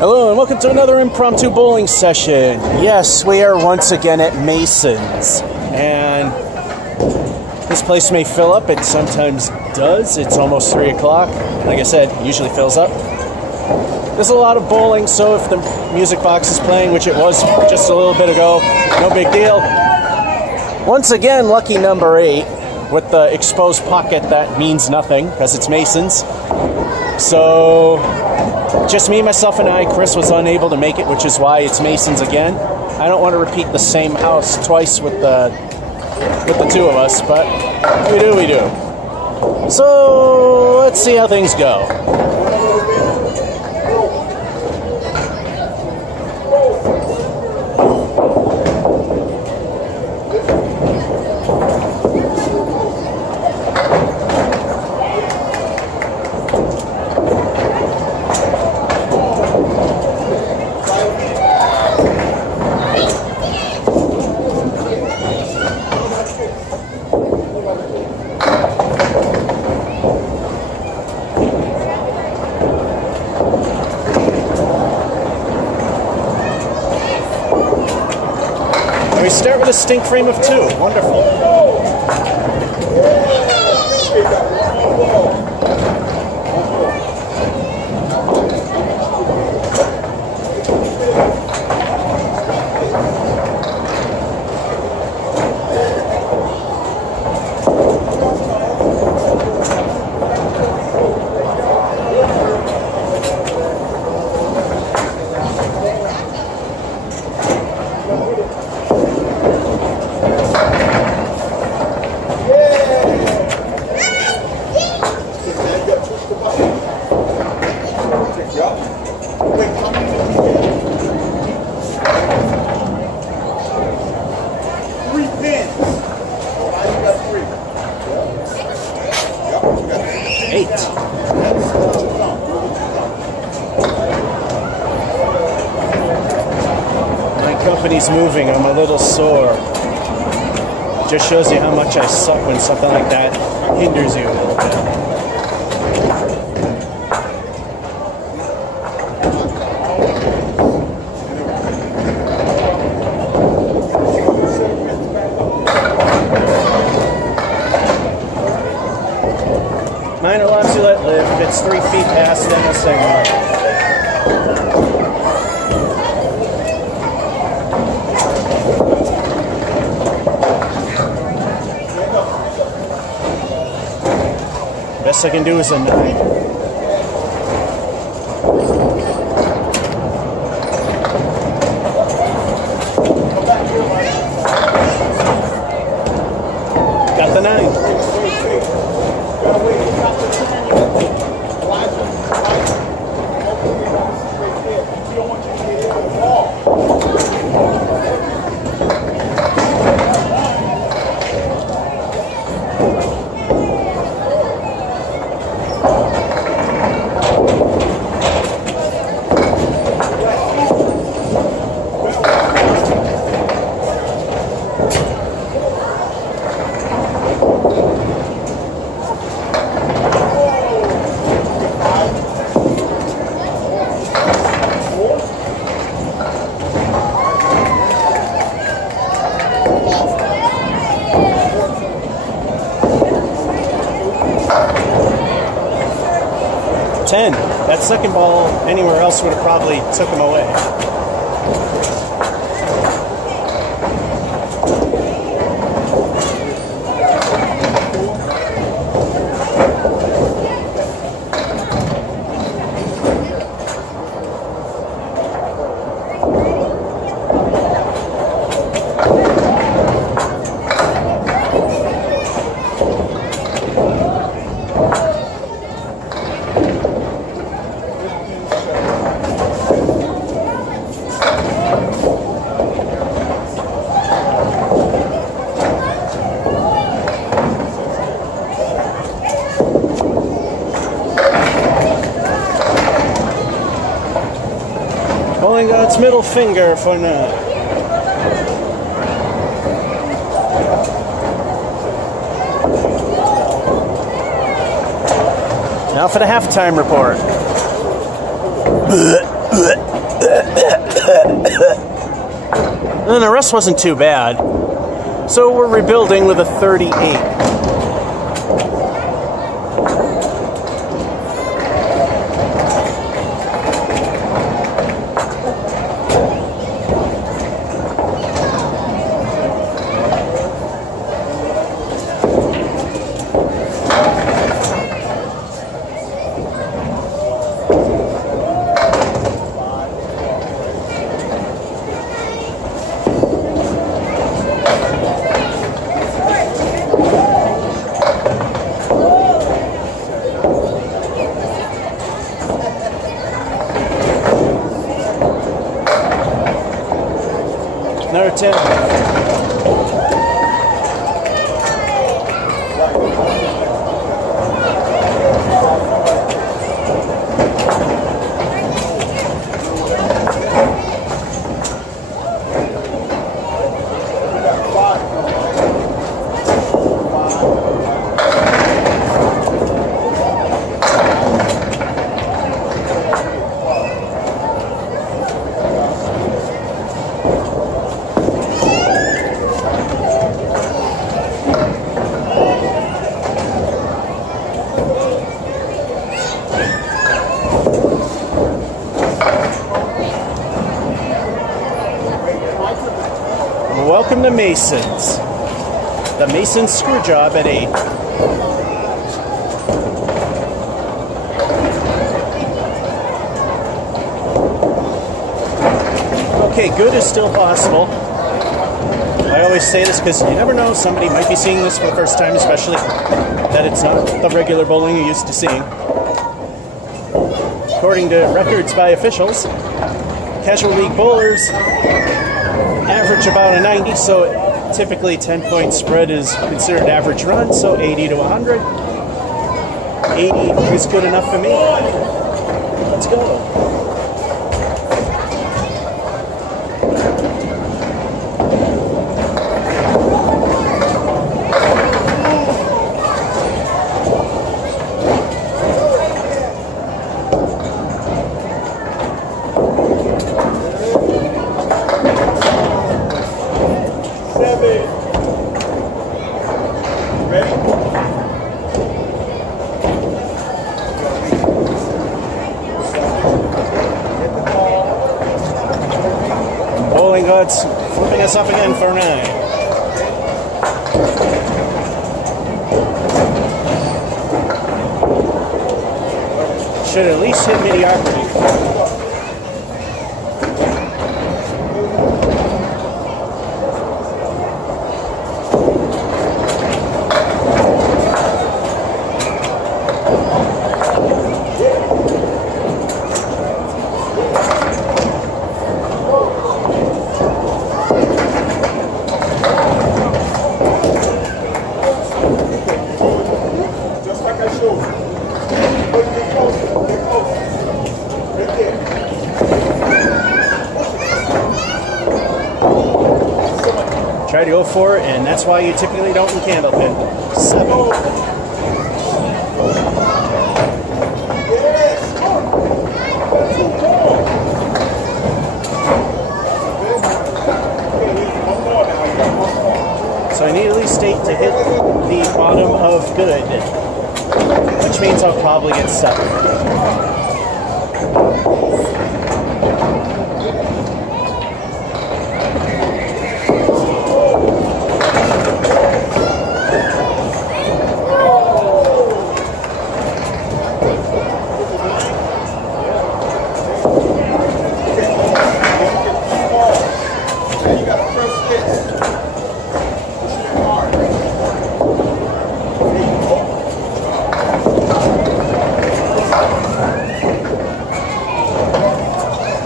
Hello and welcome to another impromptu bowling session. Yes, we are once again at Mason's, and this place may fill up. It sometimes does. It's almost 3 o'clock. Like I said, usually fills up. There's a lot of bowling, so if the music box is playing, which it was just a little bit ago, no big deal. Once again, lucky number 8 with the exposed pocket that means nothing because it's Mason's. So just me, myself, and I. Chris was unable to make it, which is why it's Mason's again. I don't want to repeat the same house twice with the two of us, but we do. So let's see how things go. We start with a stink frame of 2. Wonderful. Company's moving. I'm a little sore. Just shows you how much I suck when something like that hinders you a little bit. Minor lobs you let live. If it's 3 feet past, then I'll say no. Best I can do is a 9. Got the 9. That second ball anywhere else would have probably took him away. Its middle finger for now. Now for the halftime report. then the rest wasn't too bad. So we're rebuilding with a 38. Another 10. Welcome to Mason's. The Mason screw job at 8. Okay, good is still possible. I always say this because you never know, somebody might be seeing this for the first time, especially that it's not the regular bowling you're used to seeing. According to records by officials, casual league bowlers average about a 90, so typically 10-point spread is considered average run, so 80 to 100. 80 is good enough for me. Let's go. Bowling Gods flipping us up again for 9. Should at least hit mediocrity. Try to go for it, and that's why you typically don't in candlepin. 7. So I need at least 8 to hit the bottom of good, which means I'll probably get 7.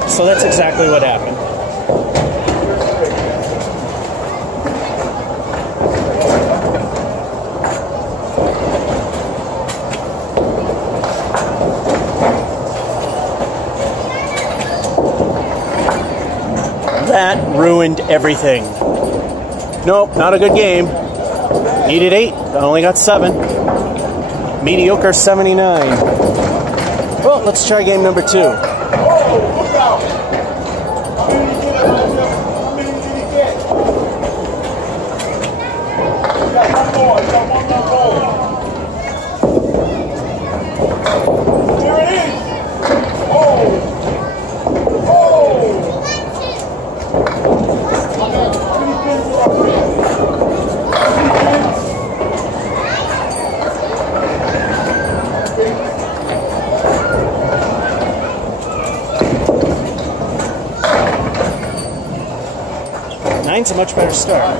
So that's exactly what happened. That ruined everything. Nope, not a good game. Needed 8, I only got 7. Mediocre 79. Well, let's try game number 2. Nine's a much better start.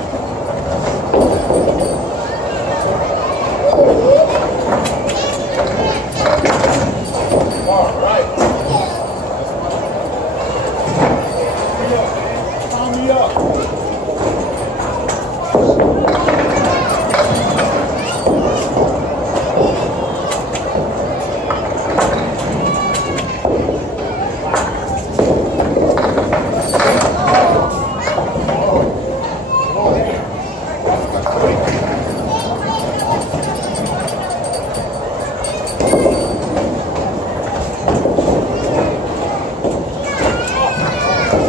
All right. Count me up.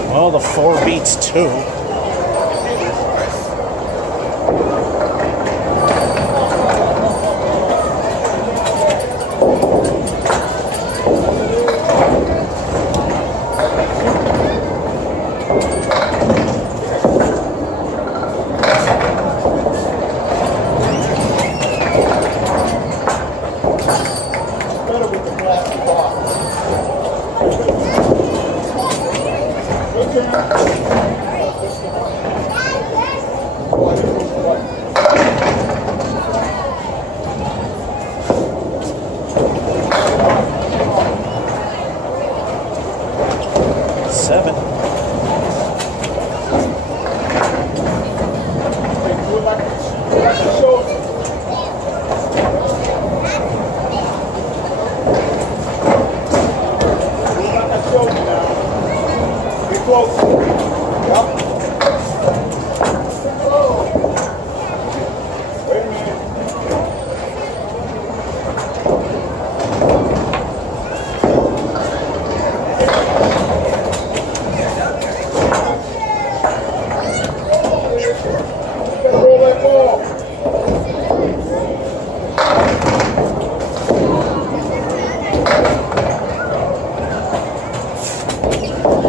Well, the 4 beats 2.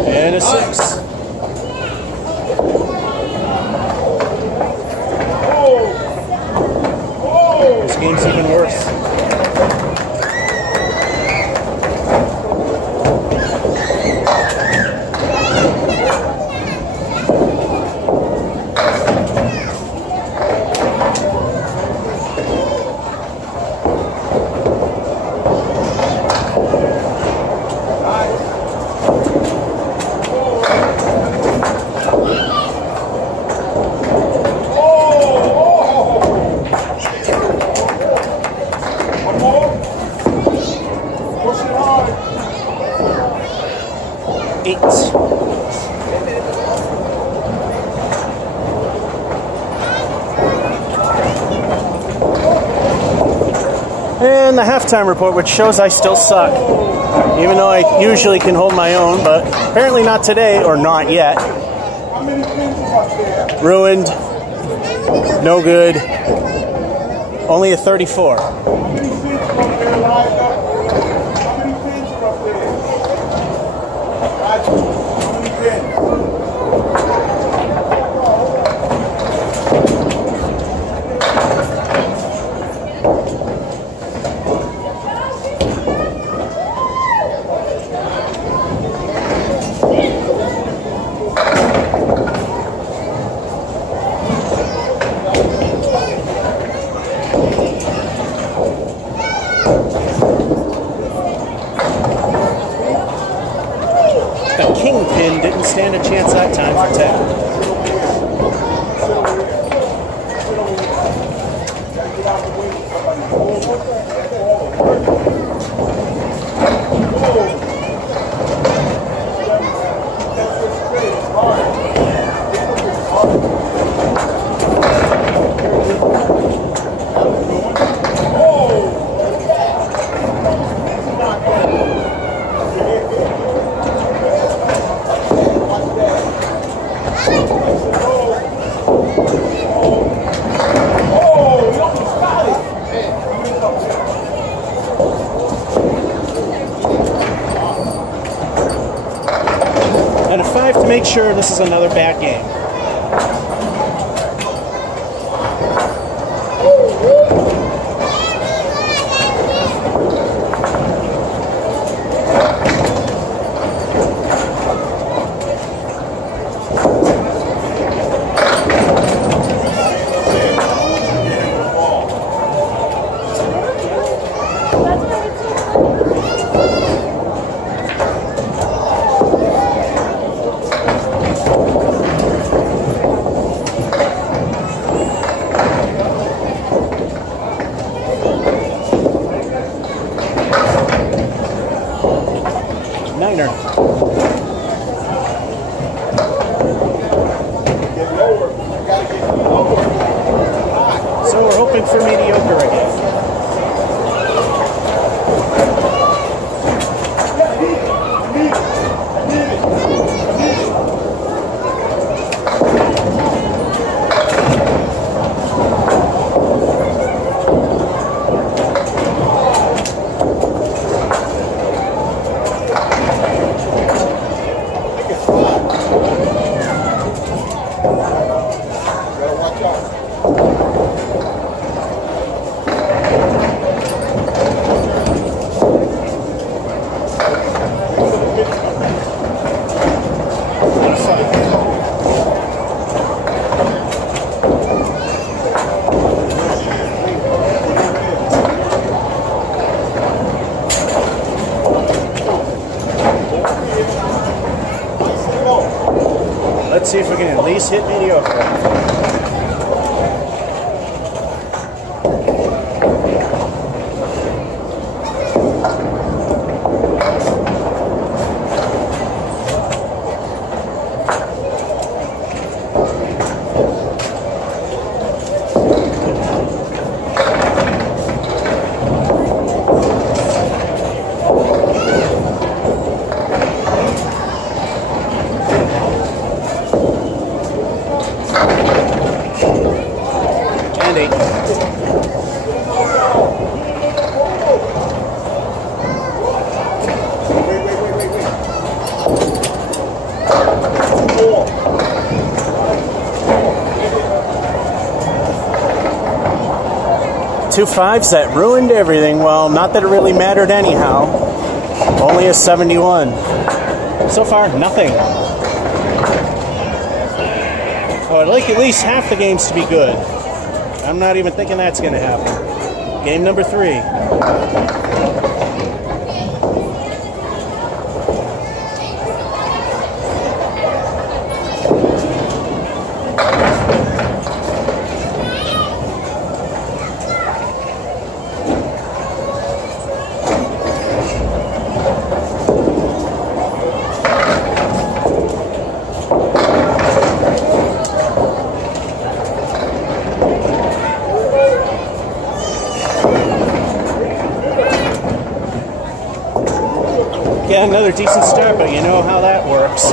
And a 6. This game's even worse. And the halftime report, which shows I still suck, even though I usually can hold my own, but apparently not today, or not yet. Ruined, no good, only a 34. Kingpin didn't stand a chance that time for 10. 5 to make sure this is another bad game. Niner. So we're hoping for mediocre again. Let's see if we can at least hit mediocre. Two fives that ruined everything. Well, not that it really mattered anyhow. Only a 71. So far, nothing. Oh, I'd like at least half the games to be good. I'm not even thinking that's going to happen. Game number 3. Yeah, another decent start, but you know how that works.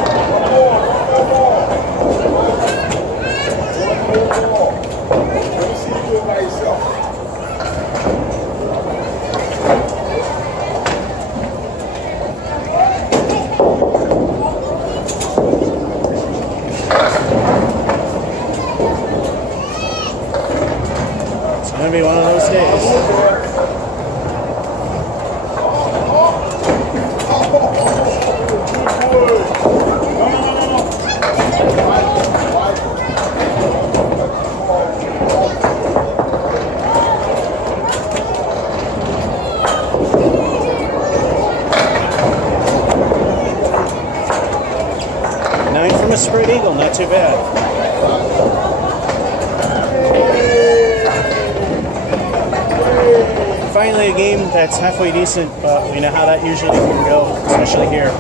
It's going to be one of those days. A spread eagle, not too bad. Finally a game that's halfway decent, but we know how that usually can go, especially here.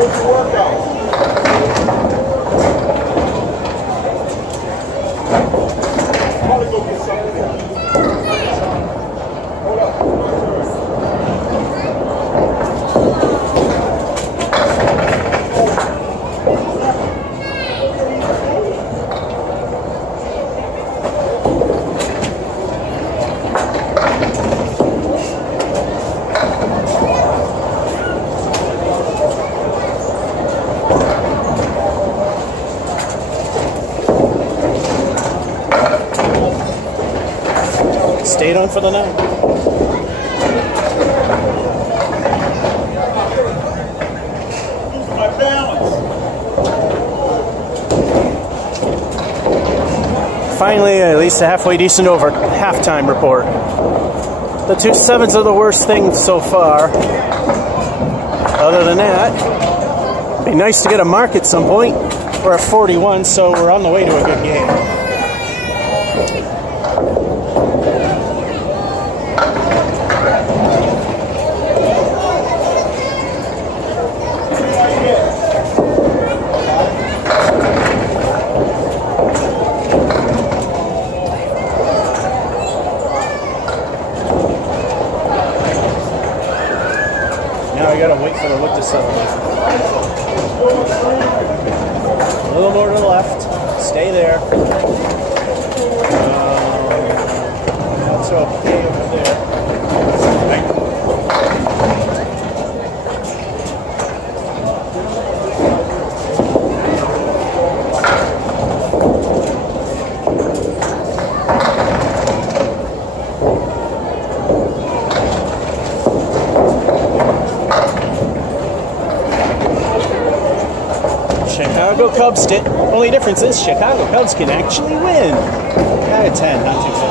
was your workout? Probably go get something. Hold up. Stayed on for the night. Losing my balance. Finally, at least a halfway decent over halftime report. The 2 sevens are the worst thing so far. Other than that, it'd be nice to get a mark at some point. We're at 41, so we're on the way to a good game. Now we gotta wait for the wood to settle. A little more to the left. Stay there. That's okay over there. Right. Chicago Cubs did. Only difference is Chicago Cubs can actually win. Out of 10, not too bad.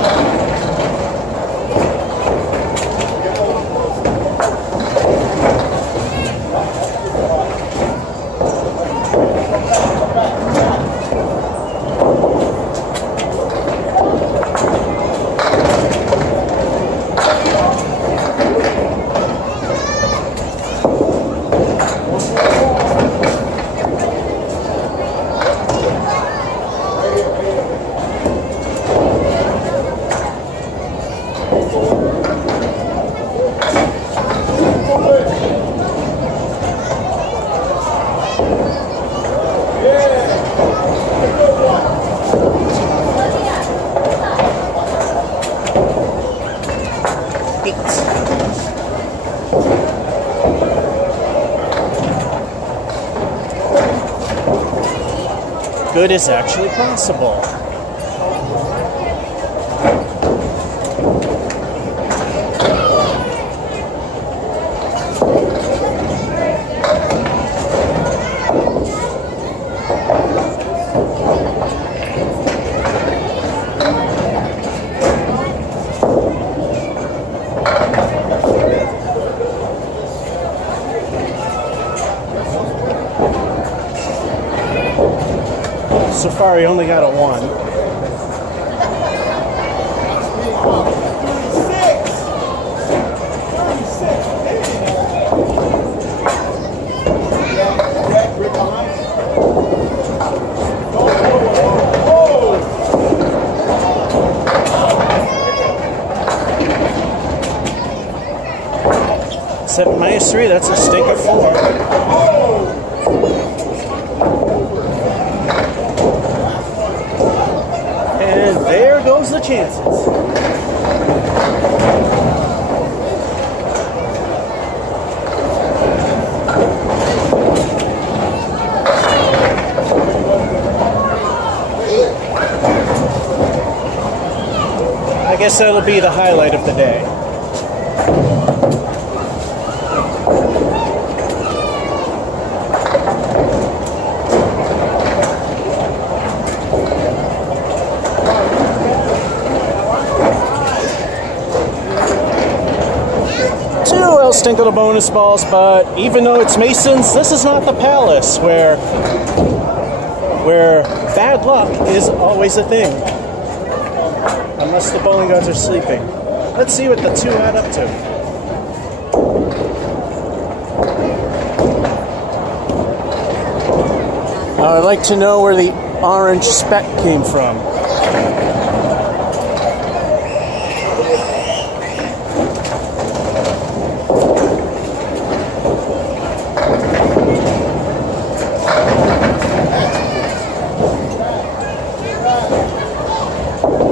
Good is actually possible. So far, he only got a 1. Except -3, that's a stink of 4. And there goes the chances. I guess that'll be the highlight of the day. Stink of the bonus balls, but even though it's Masons, this is not the Palace where bad luck is always a thing. Unless the bowling gods are sleeping. Let's see what the 2 add up to. I'd like to know where the orange speck came from.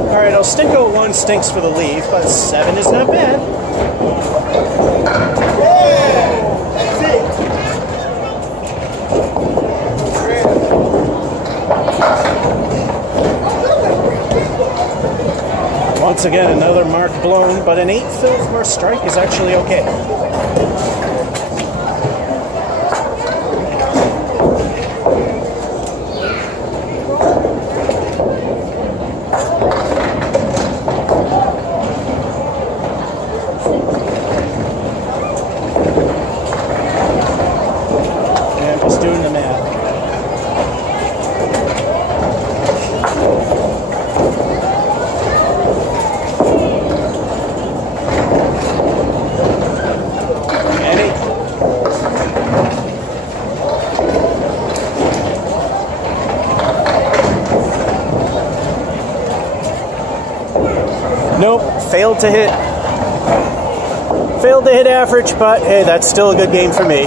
Alright, El Stinko 1 stinks for the leave, but 7 is not bad. Once again, another mark blown, but an 8 fill for a strike is actually okay. And just doing the math. Nope, failed to hit. Failed to hit average, but hey, that's still a good game for me.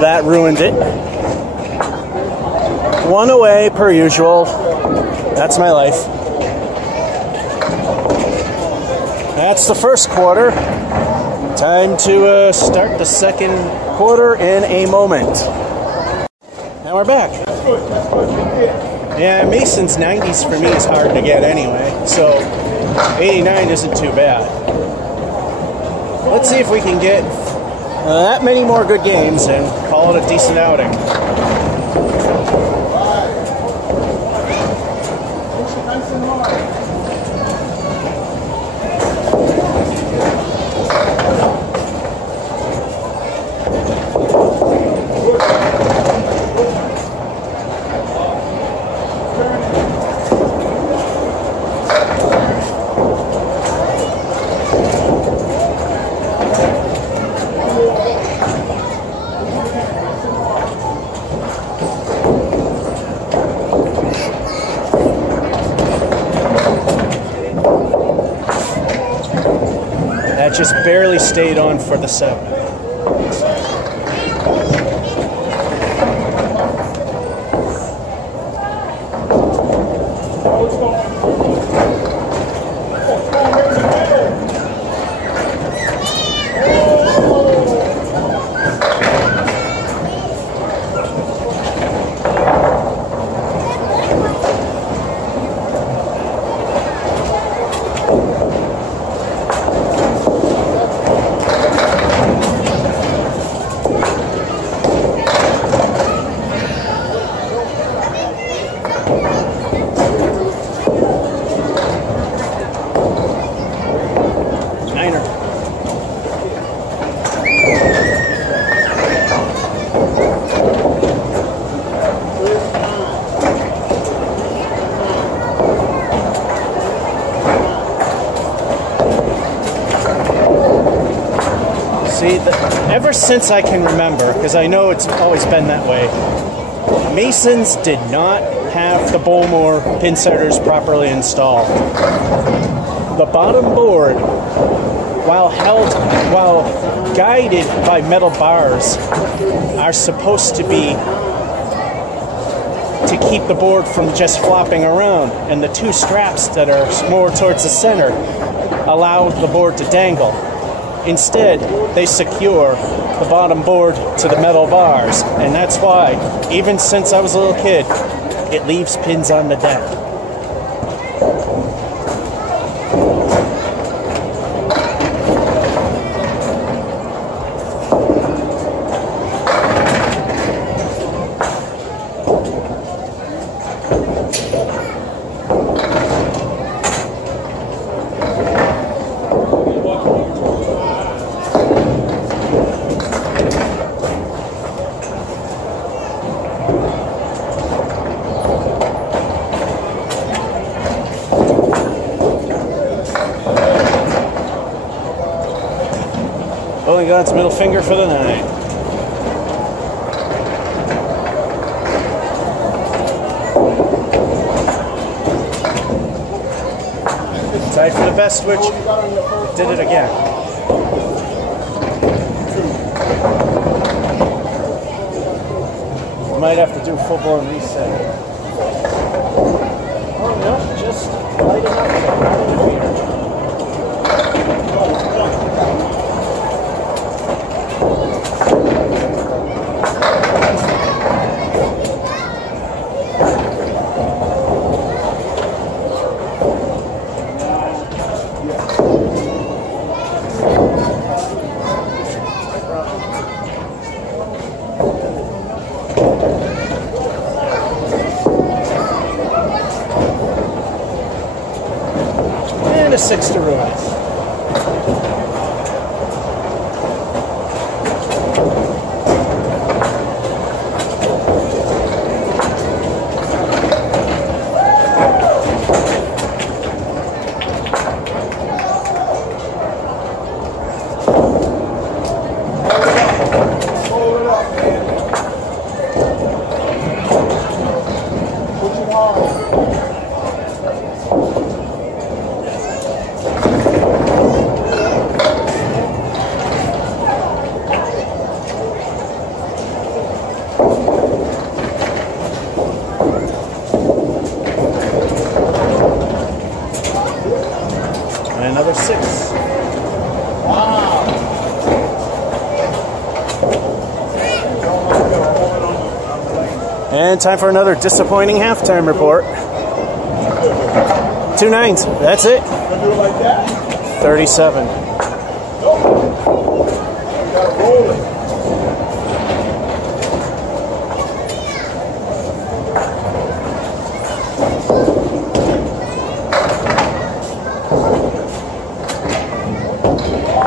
That ruined it. 1 away, per usual. That's my life. That's the first quarter. Time to start the second quarter in a moment. Now we're back. That's good. That's good. Yeah, Mason's 90s for me is hard to get anyway, so 89 isn't too bad. Let's see if we can get that many more good games and call it a decent outing. That just barely stayed on for the 7. See, ever since I can remember, because I know it's always been that way, Masons did not have the Bowmore pin setters properly installed. The bottom board, while guided by metal bars, are supposed to be to keep the board from just flopping around, and the 2 straps that are more towards the center allow the board to dangle. Instead, they secure the bottom board to the metal bars, and that's why, even since I was a little kid, it leaves pins on the deck. Bowling God's middle finger for the 9. Tied for the best, which did it again. Might have to do football and reset. Oh no, just lighting up. And a 6 to ruins. And another 6. Wow. And time for another disappointing halftime report. 2 9s. That's it. Gonna do it like that? 37. Nope. You gotta roll it.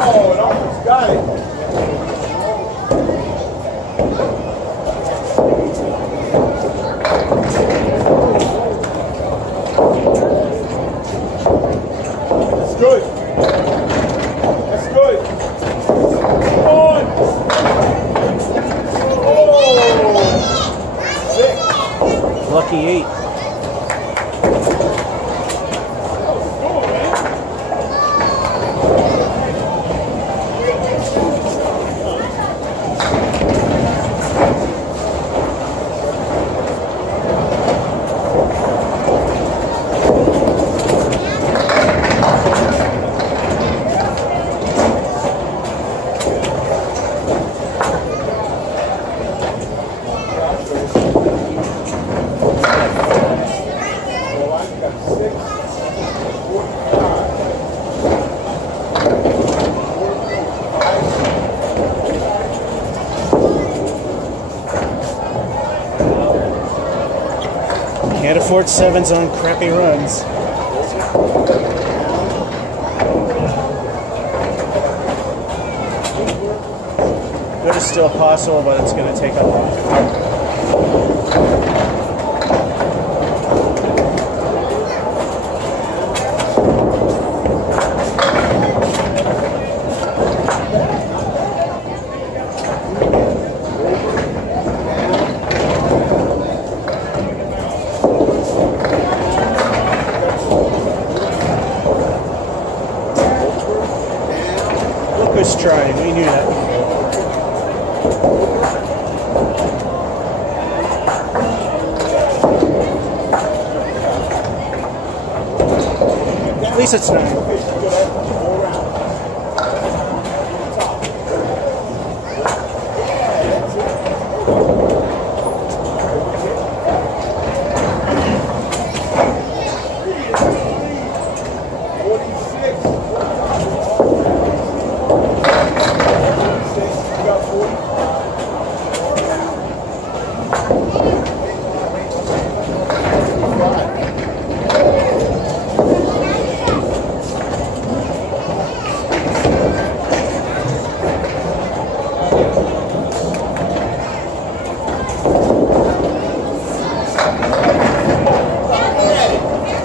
Oh, it almost got it. That's good. That's good. Come on. Oh. 6. Lucky 8. Can't afford 7s on crappy runs. Good is still possible, but it's going to take a lot. Look who's trying. We knew that. At least it's not.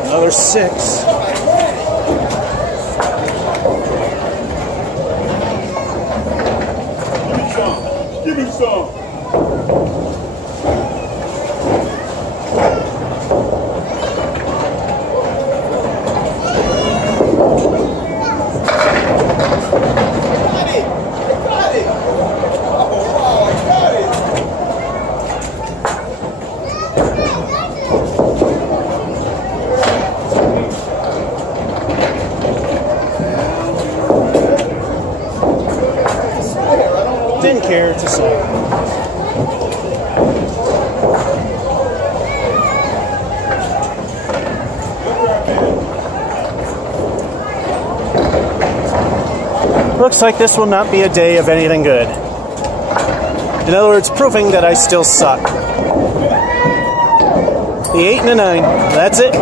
Another 6. Give me some. Looks like this will not be a day of anything good. In other words, proving that I still suck. The 8 and a 9. That's it.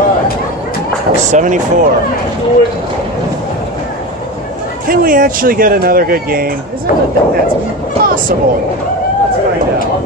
74. Can we actually get another good game? Isn't it that's possible? Let's find out.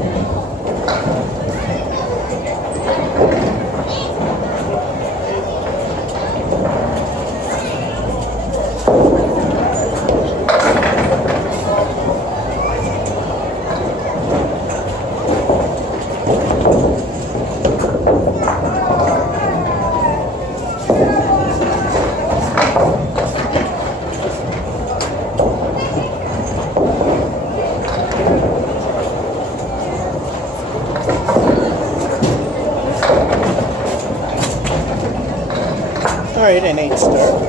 Alright, an 8 star.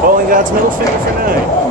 Bowling God's middle finger for 9.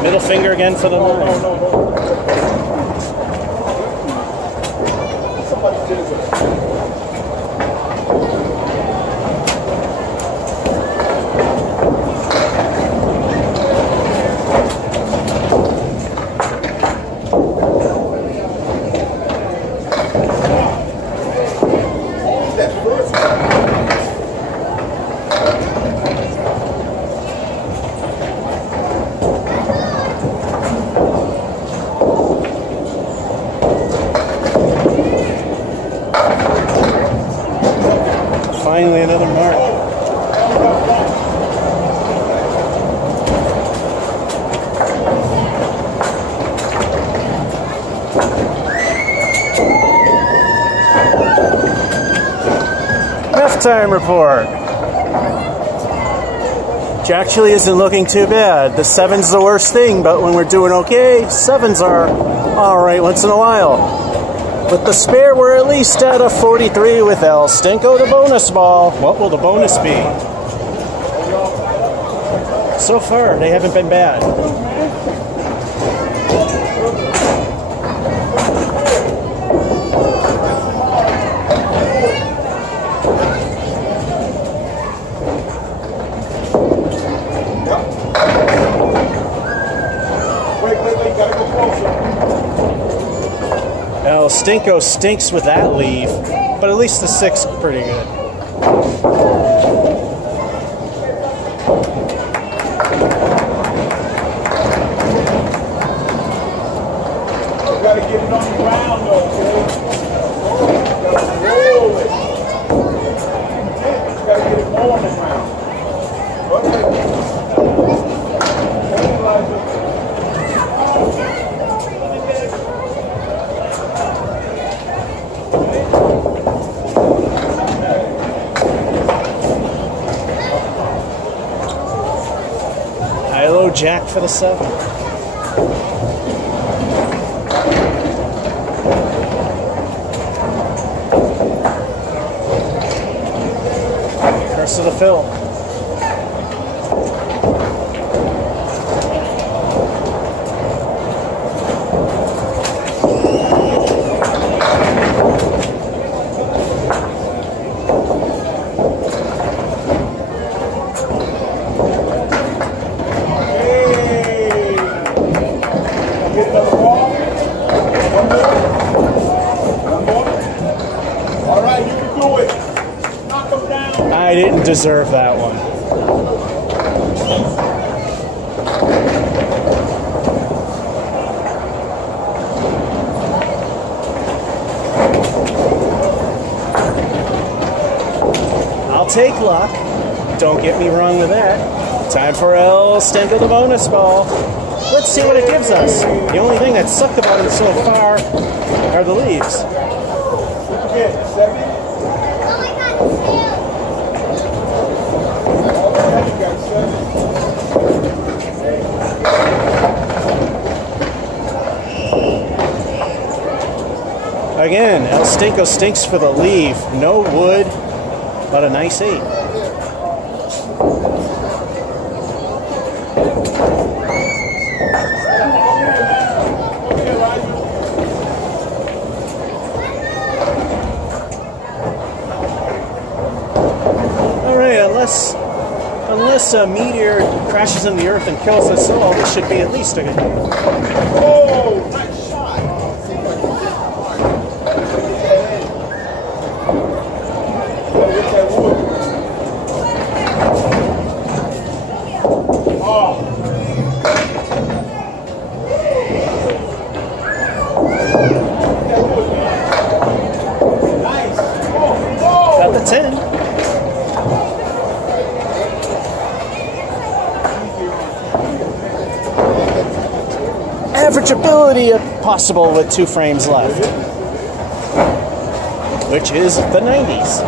Middle finger again for the 9. Finally, another mark. Halftime report. Which actually isn't looking too bad. The 7's the worst thing, but when we're doing okay, 7s are alright once in a while. With the spare, we're at least at a 43 with El Stinko, the bonus ball. What will the bonus be? So far, they haven't been bad. Wait, gotta go closer. El Stinko stinks with that leave, but at least the 6 is pretty good. gotta get it on the ground though, okay? You gotta roll it. You gotta get it more on the ground. Hello, Jack for the 7. Curse of the Phil. I didn't deserve that one. I'll take luck. Don't get me wrong with that. Time for El Stengo the bonus ball. Let's see what it gives us. The only thing that sucked about it so far are the leaves. Again, El Stinko stinks for the leaf. No wood, but a nice 8. Alright, unless a meteor crashes in the earth and kills us all, this should be at least a good game. Oh, nice shot. Got the 10. Average ability if possible with 2 frames left, which is the 90s.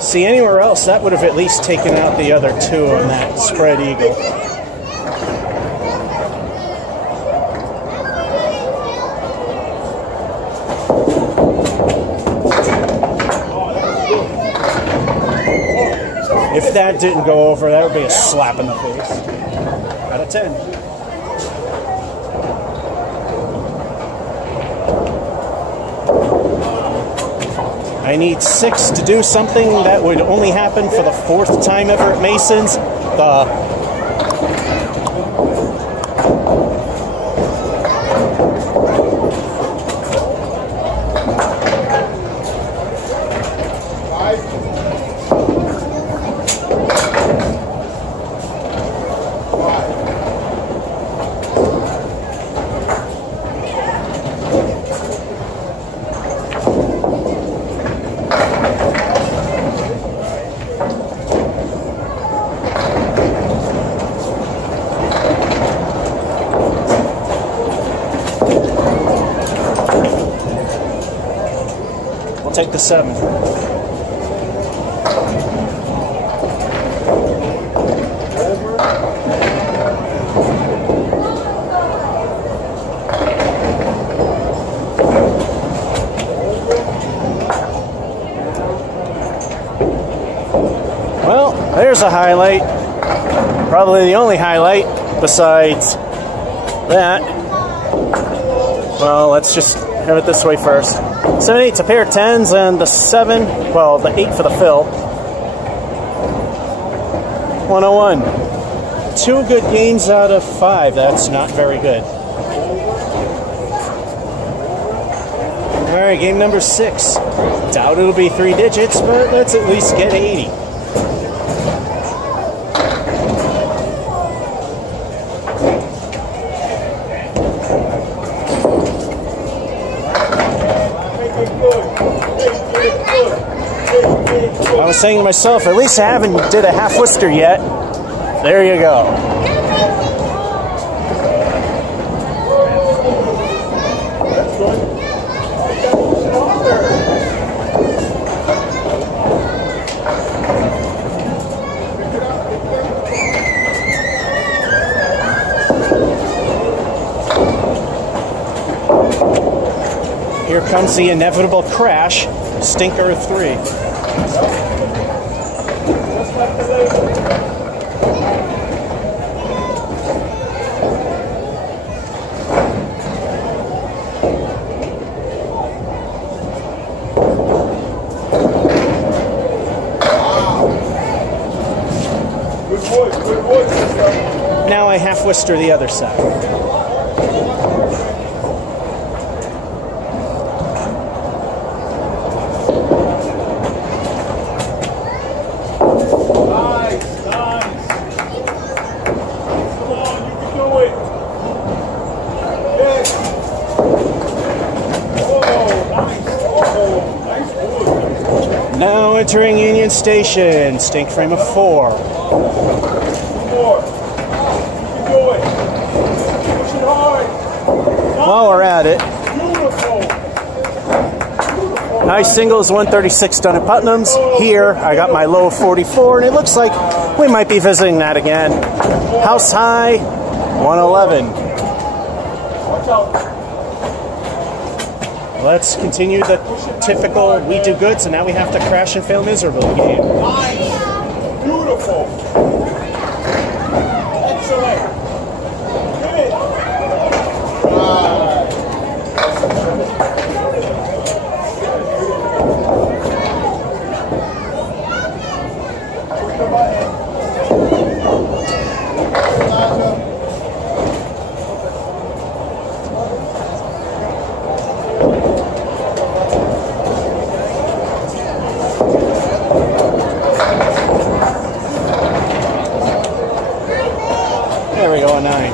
See, anywhere else, that would have at least taken out the other 2 on that spread eagle. If that didn't go over, that would be a slap in the face. Out of 10. I need 6 to do something that would only happen for the 4th time ever at Mason's. Take the 7. Well, there's a highlight. Probably the only highlight besides that. Well, let's just have it this way first. 7, 8's a pair of 10s, and the 7, well, the 8 for the fill. 101. 2 good games out of 5. That's not very good. Alright, game number 6. Doubt it'll be 3 digits, but let's at least get 80. I was saying to myself, at least I haven't did a half Worcester yet. There you go. Here comes the inevitable crash. Stinker of 3. Now I half Worcester the other side. Now entering Union Station, stink frame of 4. While we're at it, nice singles, 136 done at Putnam's. Here, I got my low of 44, and it looks like we might be visiting that again. House high, 111. Let's continue the typical we do good, so now we have to crash and fail miserably game. Nice. Beautiful. Excellent. Hit it. There we go, a 9.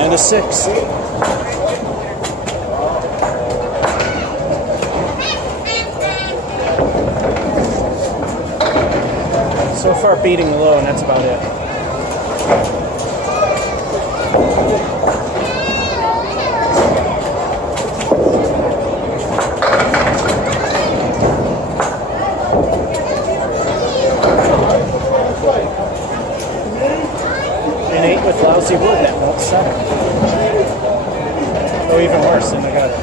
And a 6. So far beating the low, and that's about it. An 8 with lousy wood, that won't settle. Oh, even worse, then I got it.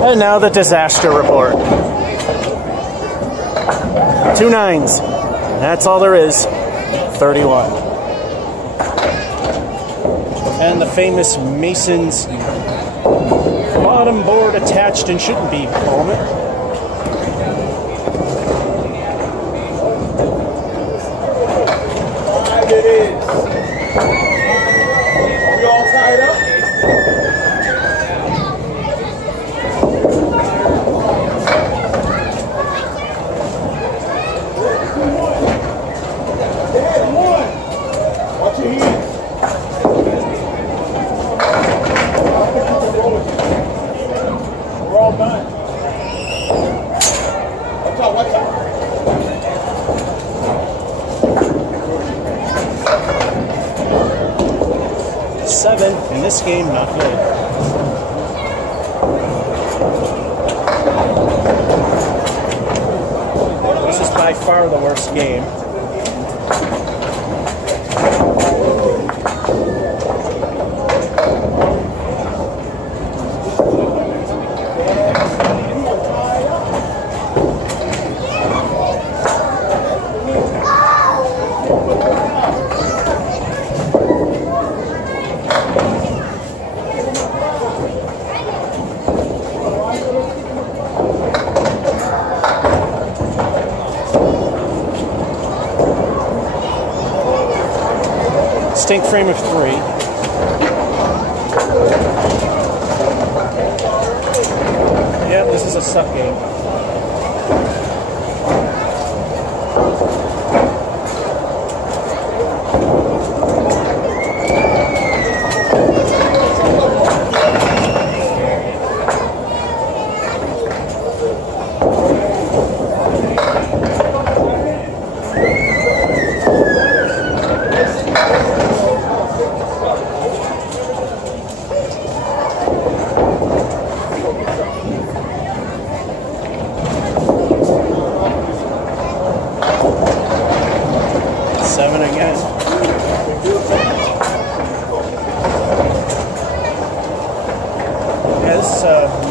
And now the disaster report. 2 9s. That's all there is. 31. And the famous Mason's bottom board attached and shouldn't be helmet. It is. Are we all tied up? And this game, not good. This is by far the worst game. Distinct frame of 3. Yeah, this is a suck game.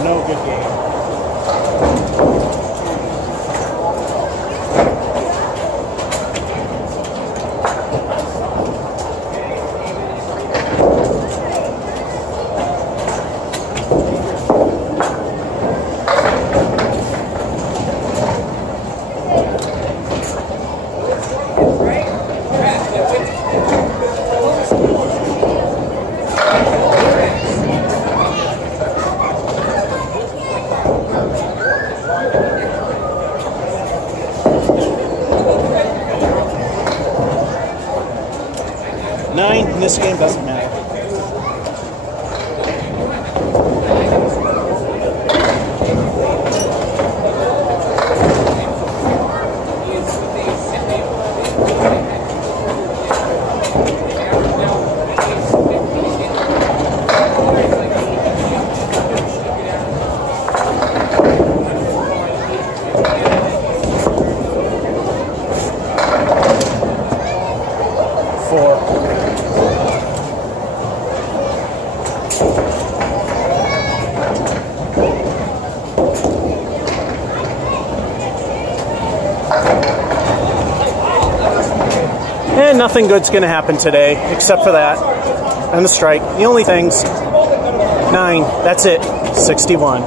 No good game. In this game doesn't matter. And nothing good's going to happen today, except for that. And the strike. The only things. 9. That's it. 61.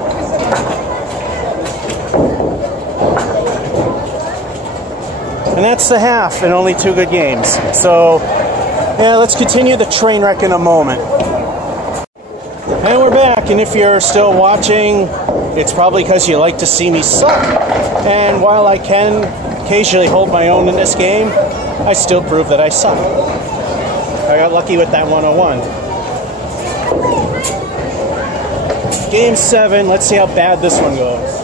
And that's the half, and only 2 good games. So, yeah, let's continue the train wreck in a moment. And we're back, and if you're still watching, it's probably because you like to see me suck. And while I can occasionally hold my own in this game, I still prove that I suck. I got lucky with that 101. Game 7, let's see how bad this one goes.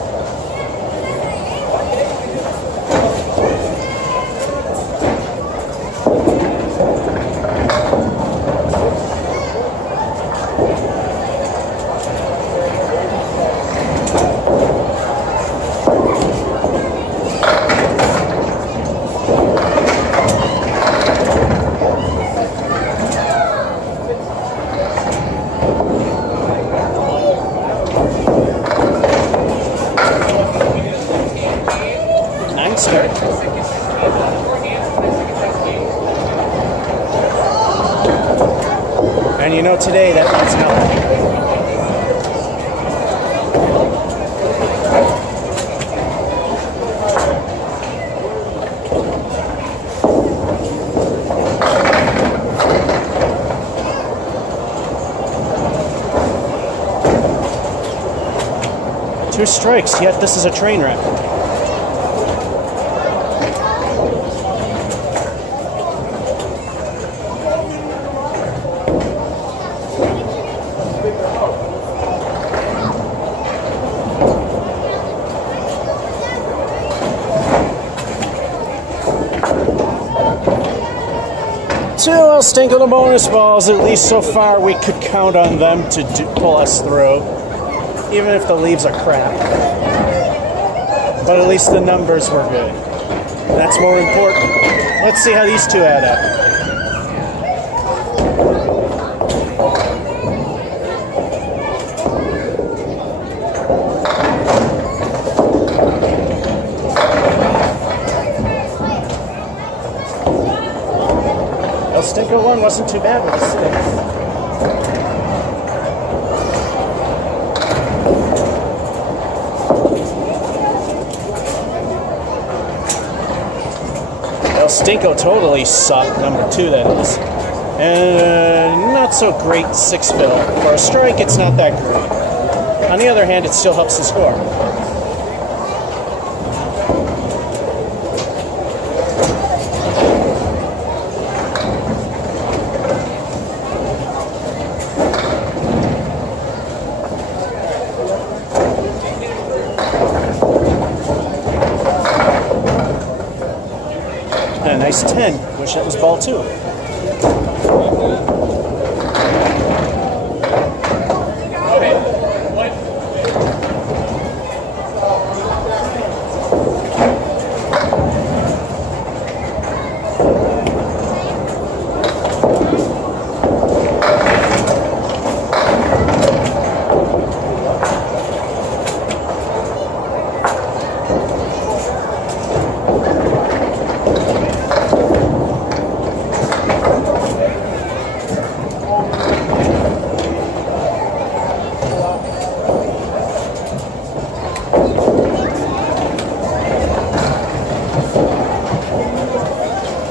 And you know today that means nothing. Two strikes, yet this is a train wreck. Stinko the bonus balls, at least so far we could count on them to pull us through, even if the leaves are crap. But at least the numbers were good. That's more important. Let's see how these two add up. El Stinko one wasn't too bad with a 6. Stinko totally sucked, number 2 that is. And not so great 6 fill. For a strike, it's not that great. On the other hand, it still helps the score. A nice 10. Wish that was ball 2.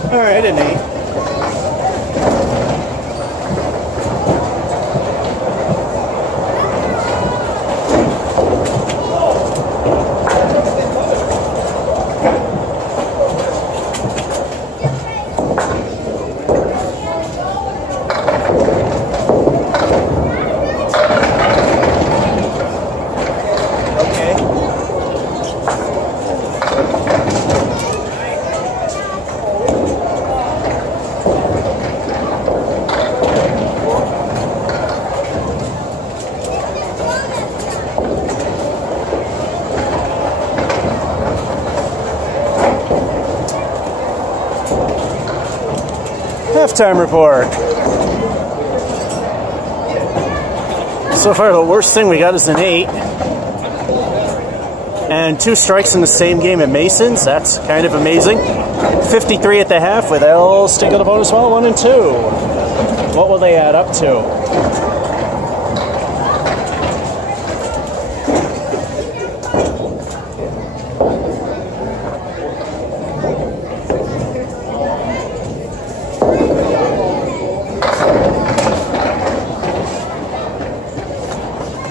Alright, an 8. Halftime report. So far, the worst thing we got is an 8. And 2 strikes in the same game at Mason's. That's kind of amazing. 53 at the half with El Stinko the bonus ball, 1 and 2. What will they add up to?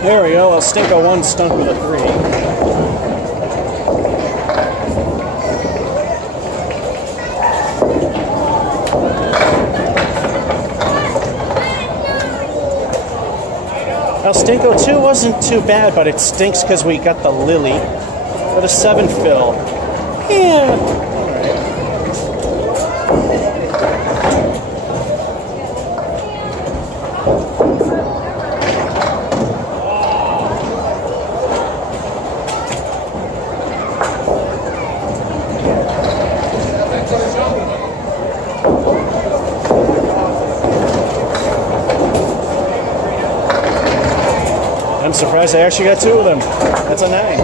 There we go, El Stinko 1 stunk with a 3. El Stinko 2 wasn't too bad, but it stinks because we got the Lily with a 7 fill. Yeah. I'm surprised I actually got 2 of them. That's a 9.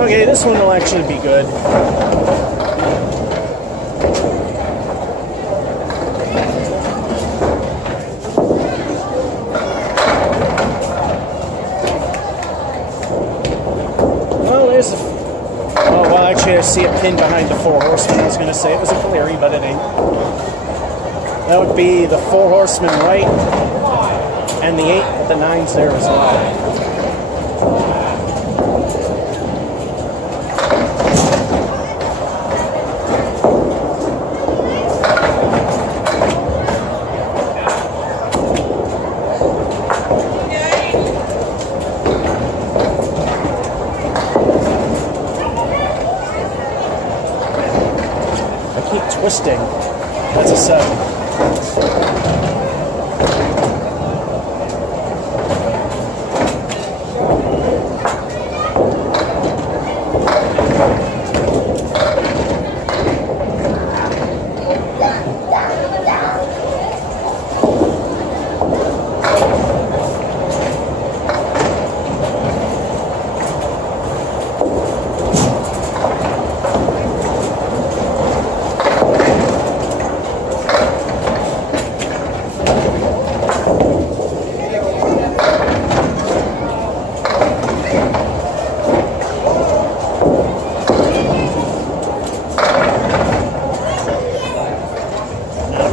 Okay, this one will actually be good. Well, there's the... Oh, well, actually, I see a pin behind the 4 horsemen. I was going to say it was a Cleary, but it ain't. That would be the 4 horsemen right, and the 8 with the 9s there as well. I keep twisting. That's a 7.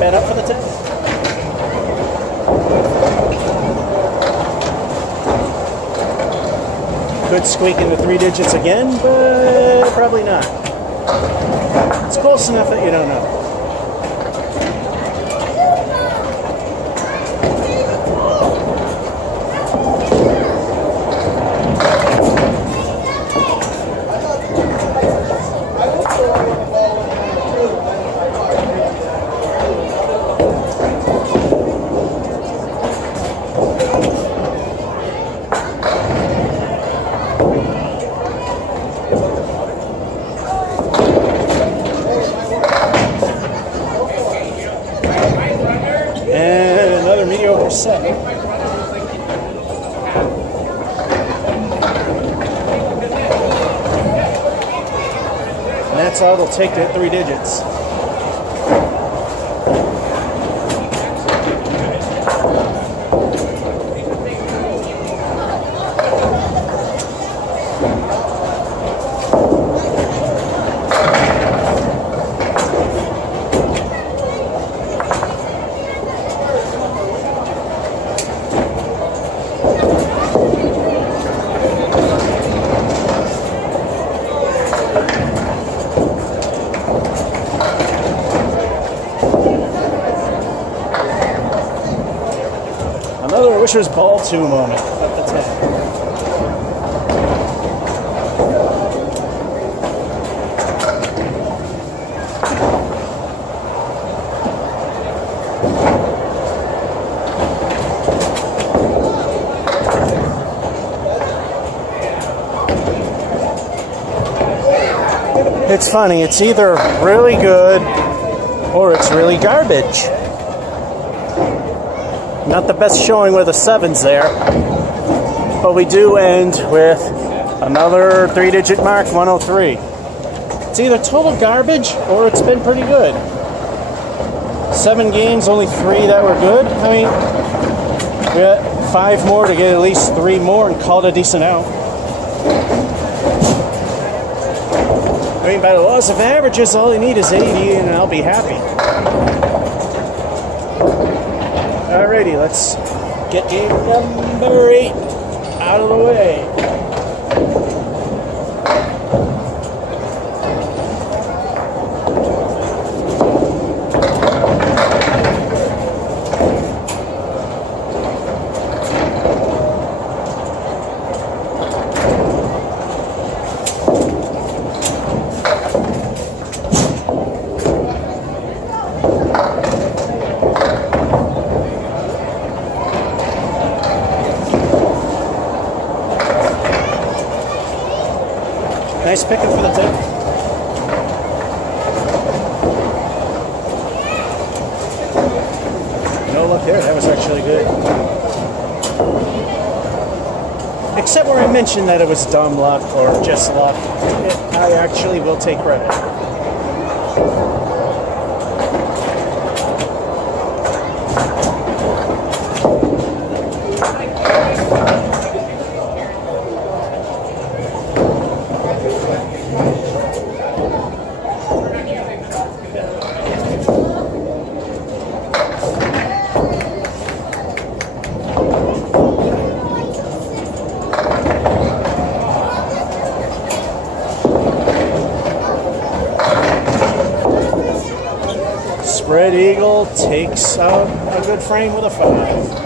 Up for the 10. Could squeak into 3 digits again, but probably not. It's close enough that you don't know. Set. And that's all it'll take to hit 3 digits. Another Wisher's Ball 2 moment at the 10. It's funny, it's either really good or it's really garbage. Not the best showing with the 7s there, but we do end with another 3-digit mark, 103. It's either total garbage or it's been pretty good. 7 games, only 3 that were good. I mean, we got 5 more to get at least 3 more and call it a decent out. I mean, by the laws of averages, all you need is 80 and I'll be happy. Alrighty, let's get game number 8 out of the way. Nice picking for the tip. No luck there, that was actually good. Except where I mentioned that it was dumb luck or just luck, I actually will take credit. Spread Eagle takes out a good frame with a 5.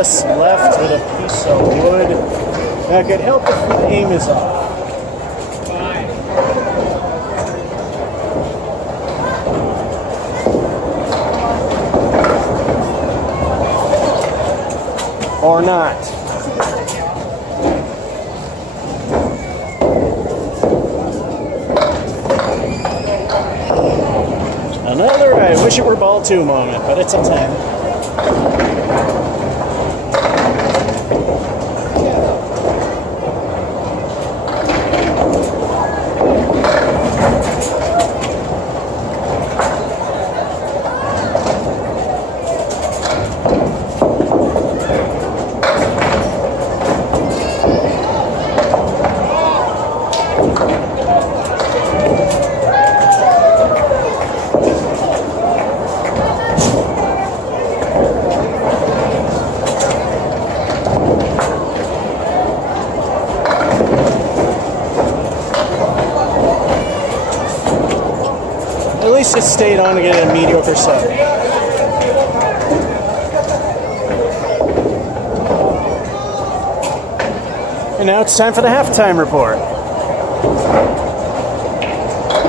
us left with a piece of wood that could help if the aim is off. Or not. Another I wish it were ball 2 moment, but it's a 10. At least it stayed on to get a mediocre sub. And now it's time for the halftime report.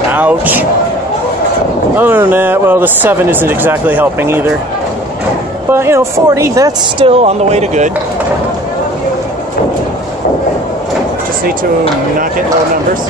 Ouch. Other than that, well, the 7 isn't exactly helping either. But, you know, 40, that's still on the way to good. Just need to not hit low numbers.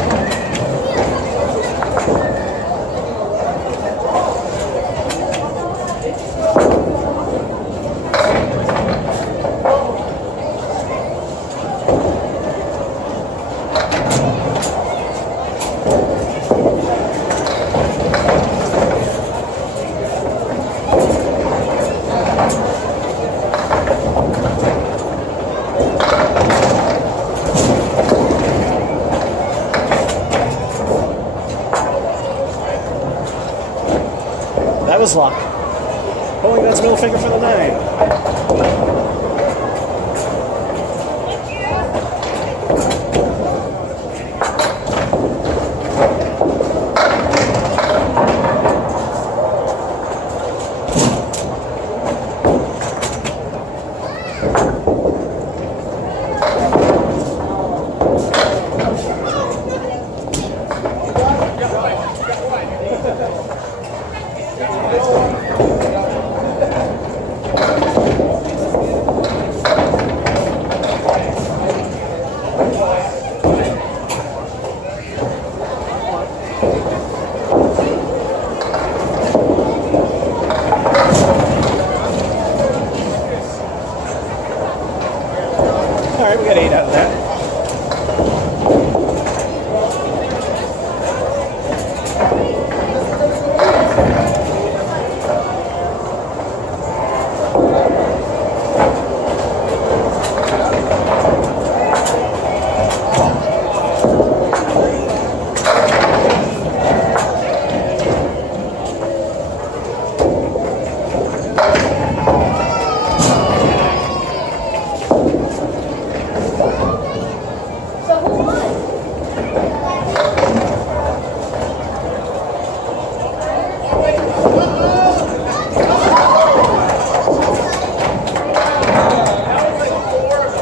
That was luck. Bowling God's middle finger for the 9. Alright, we got 8 out of that.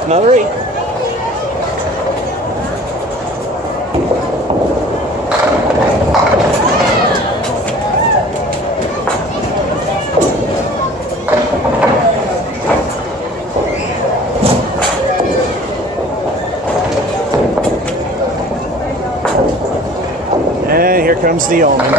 Another 8. And here comes the omen.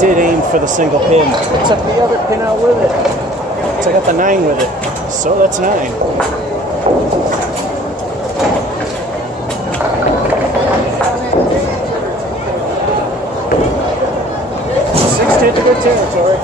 Did aim for the single pin. I took the other pin out with it. So I got the 9 with it. So that's 9. into good territory.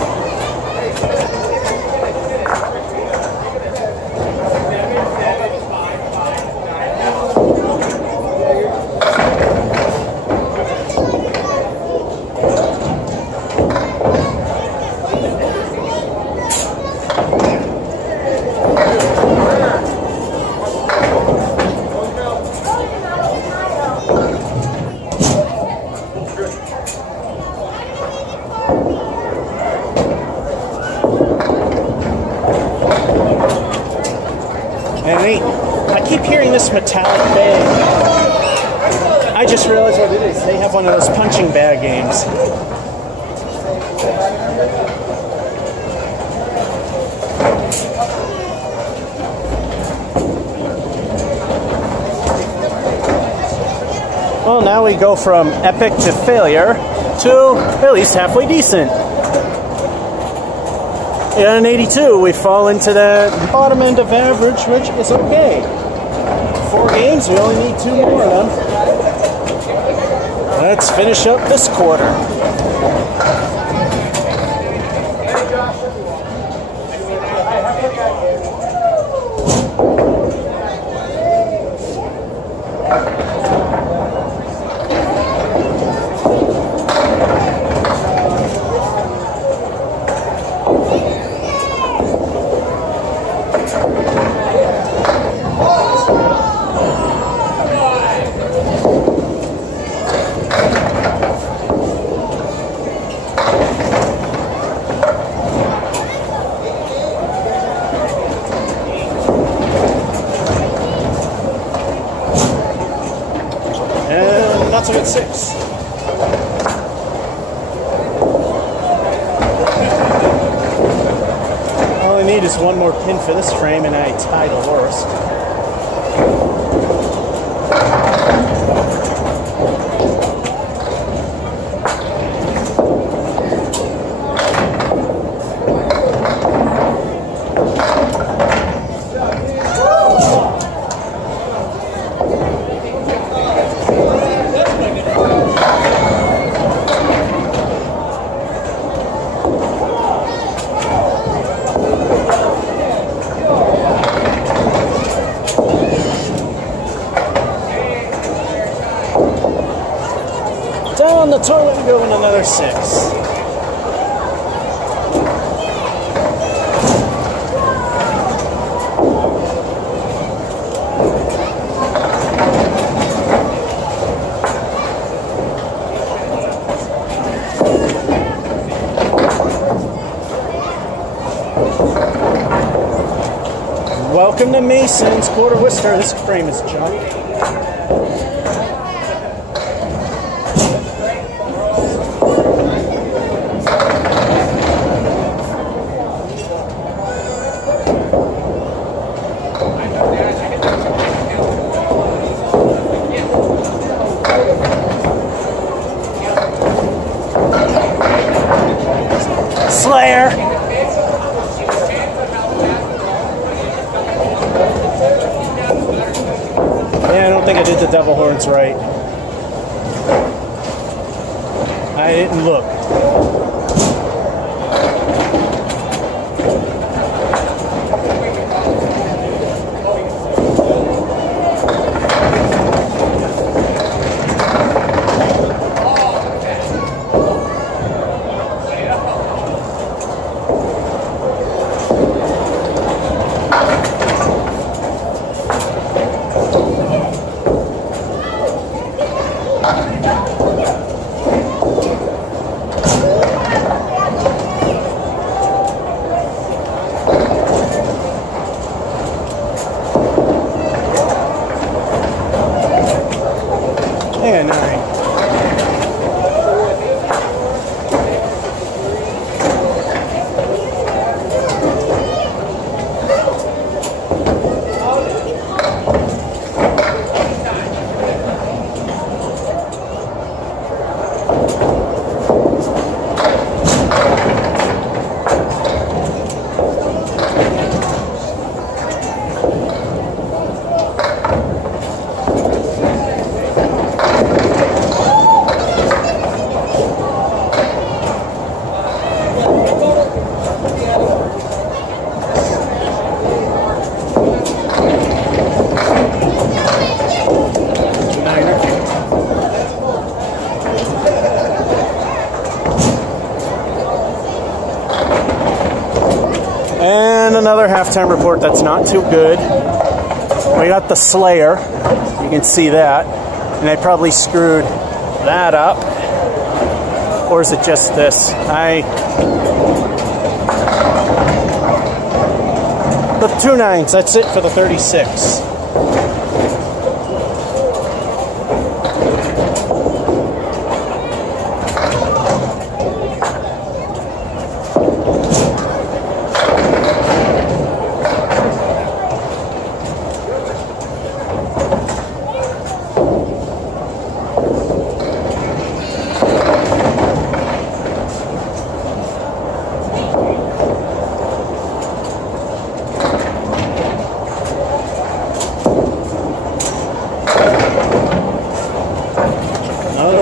I keep hearing this metallic bag. I just realized what it is. They have one of those punching bag games. Well, now we go from epic to failure to at least halfway decent. In an 82, we fall into the bottom end of average, which is okay. 4 games, we only need 2 more of them. Let's finish up this quarter. Not so good 6. All I need is one more pin for this frame and I tie the worst. Down the toilet we go in another 6. Welcome to Mason's Quarter Worcester. This frame is junk. Slayer! Yeah, I don't think I did the devil horns right. I didn't look. And another halftime report that's not too good. We got the Slayer. You can see that. And I probably screwed that up. Or is it just this? The 2 9s, that's it for the 36.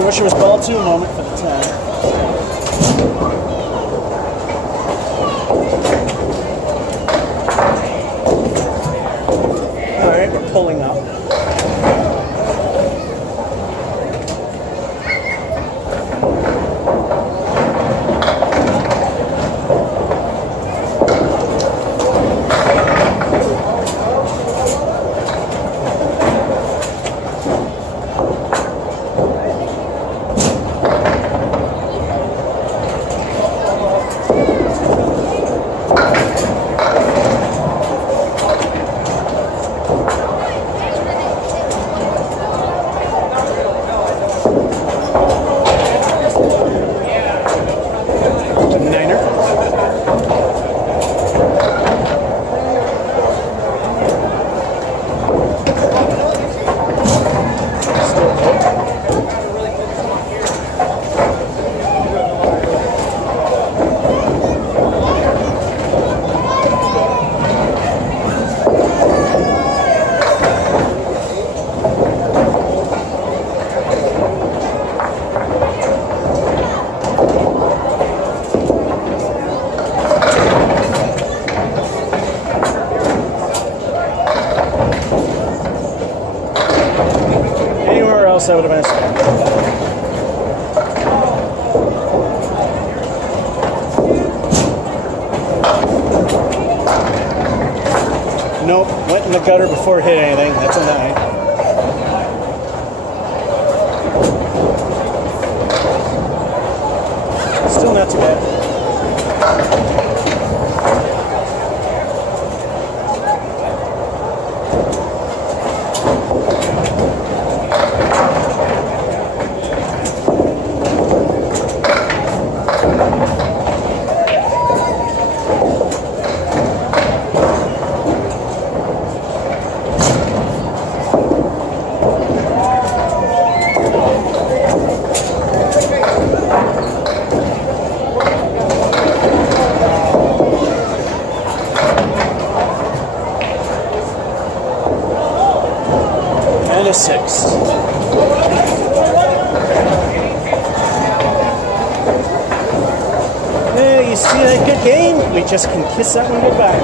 Wish it was ball 2 moment for the 10. Alright, we're pulling up. That would have been Nope, went in the gutter before it hit anything. That's a 9. Still not too bad. And a 6. Yeah, you see that good game? We just can kiss that one goodbye.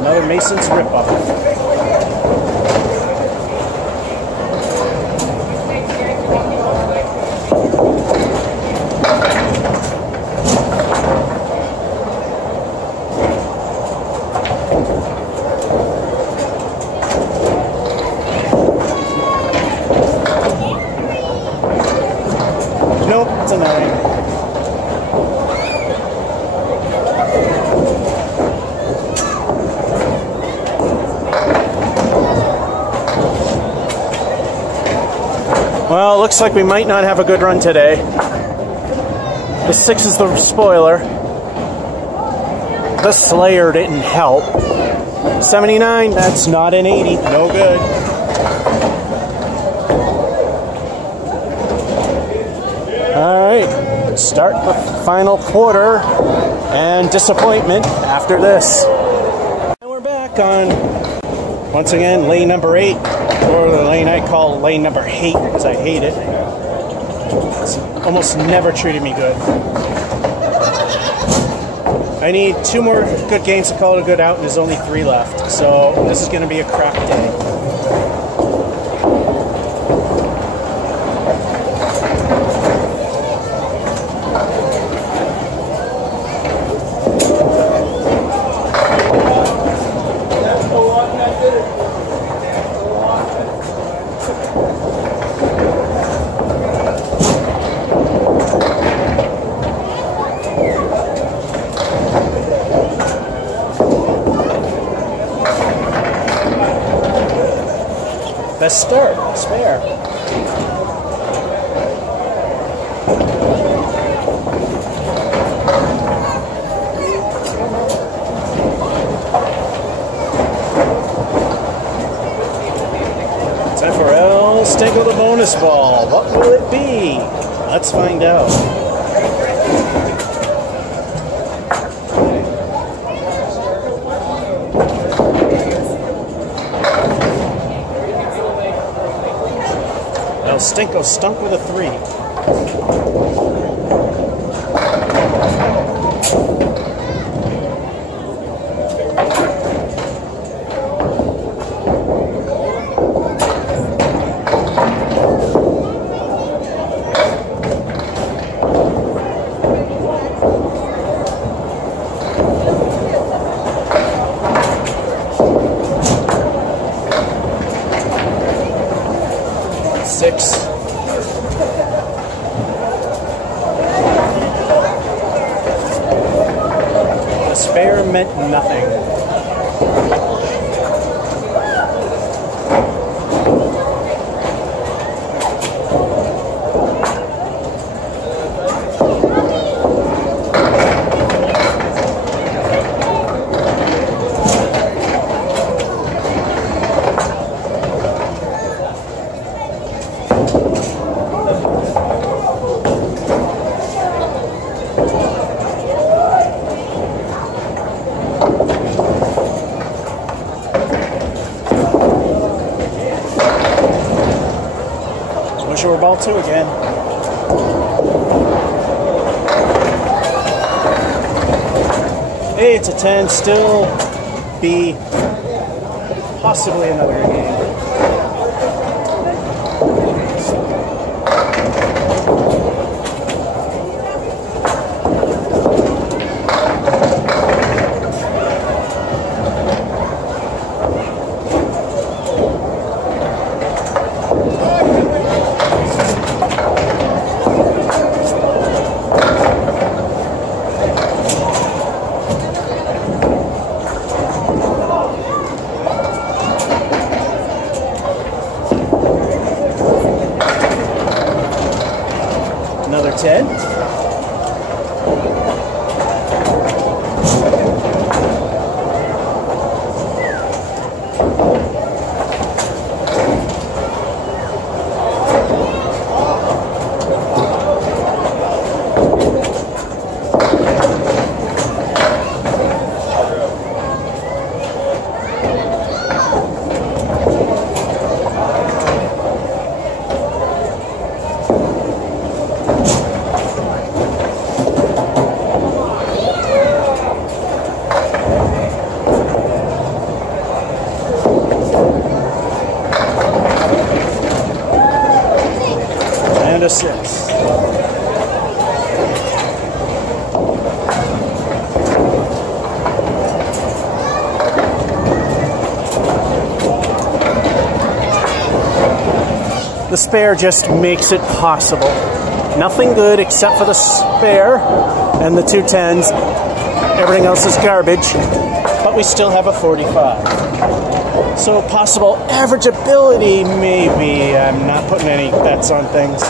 Another Mason's rip-off. Nope, it's a 9. Well, it looks like we might not have a good run today. The 6 is the spoiler. The Slayer didn't help. 79, that's not an 80. No good. Alright, start the final quarter and disappointment after this. And we're back on, once again, lane number 8, or the lane I call lane number hate because I hate it. It's almost never treated me good. I need 2 more good games to call it a good out, and there's only 3 left. So this is going to be a crap day. Best start, spare. Time for El Stinko the bonus ball. What will it be? Let's find out. Stinko stunk with a 3. Spare meant nothing. We're ball 2 again. Hey, it's a 10. Still be possibly another game. Another 10. And a 6. The spare just makes it possible. Nothing good except for the spare and the 2 10s. Everything else is garbage, but we still have a 45. So possible average ability, maybe. I'm not putting any bets on things.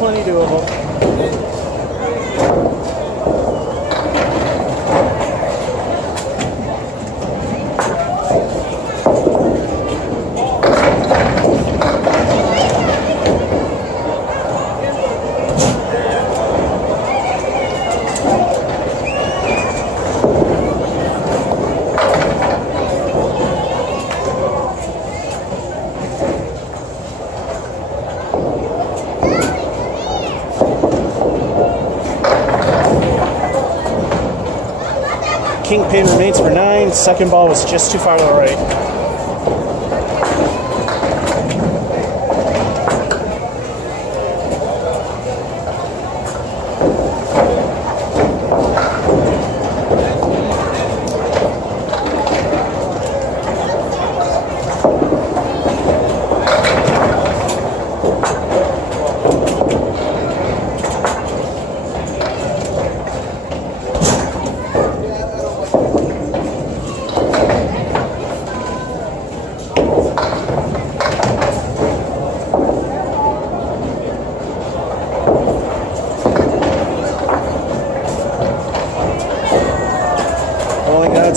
plenty doable. Kingpin remains for 9. Second ball was just too far to the right.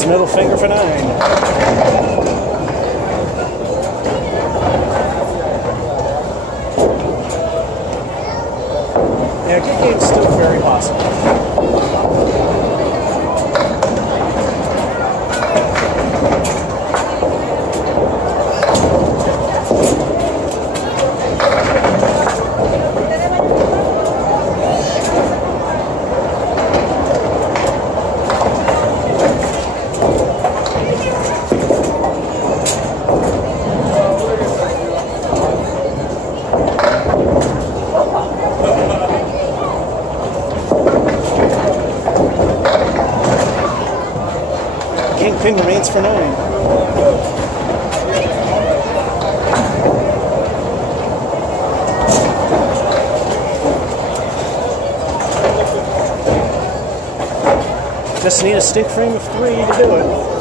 Middle finger for 9. Yeah, good game still very possible. Kingpin remains for 9. Just need a stick frame of 3 to do it.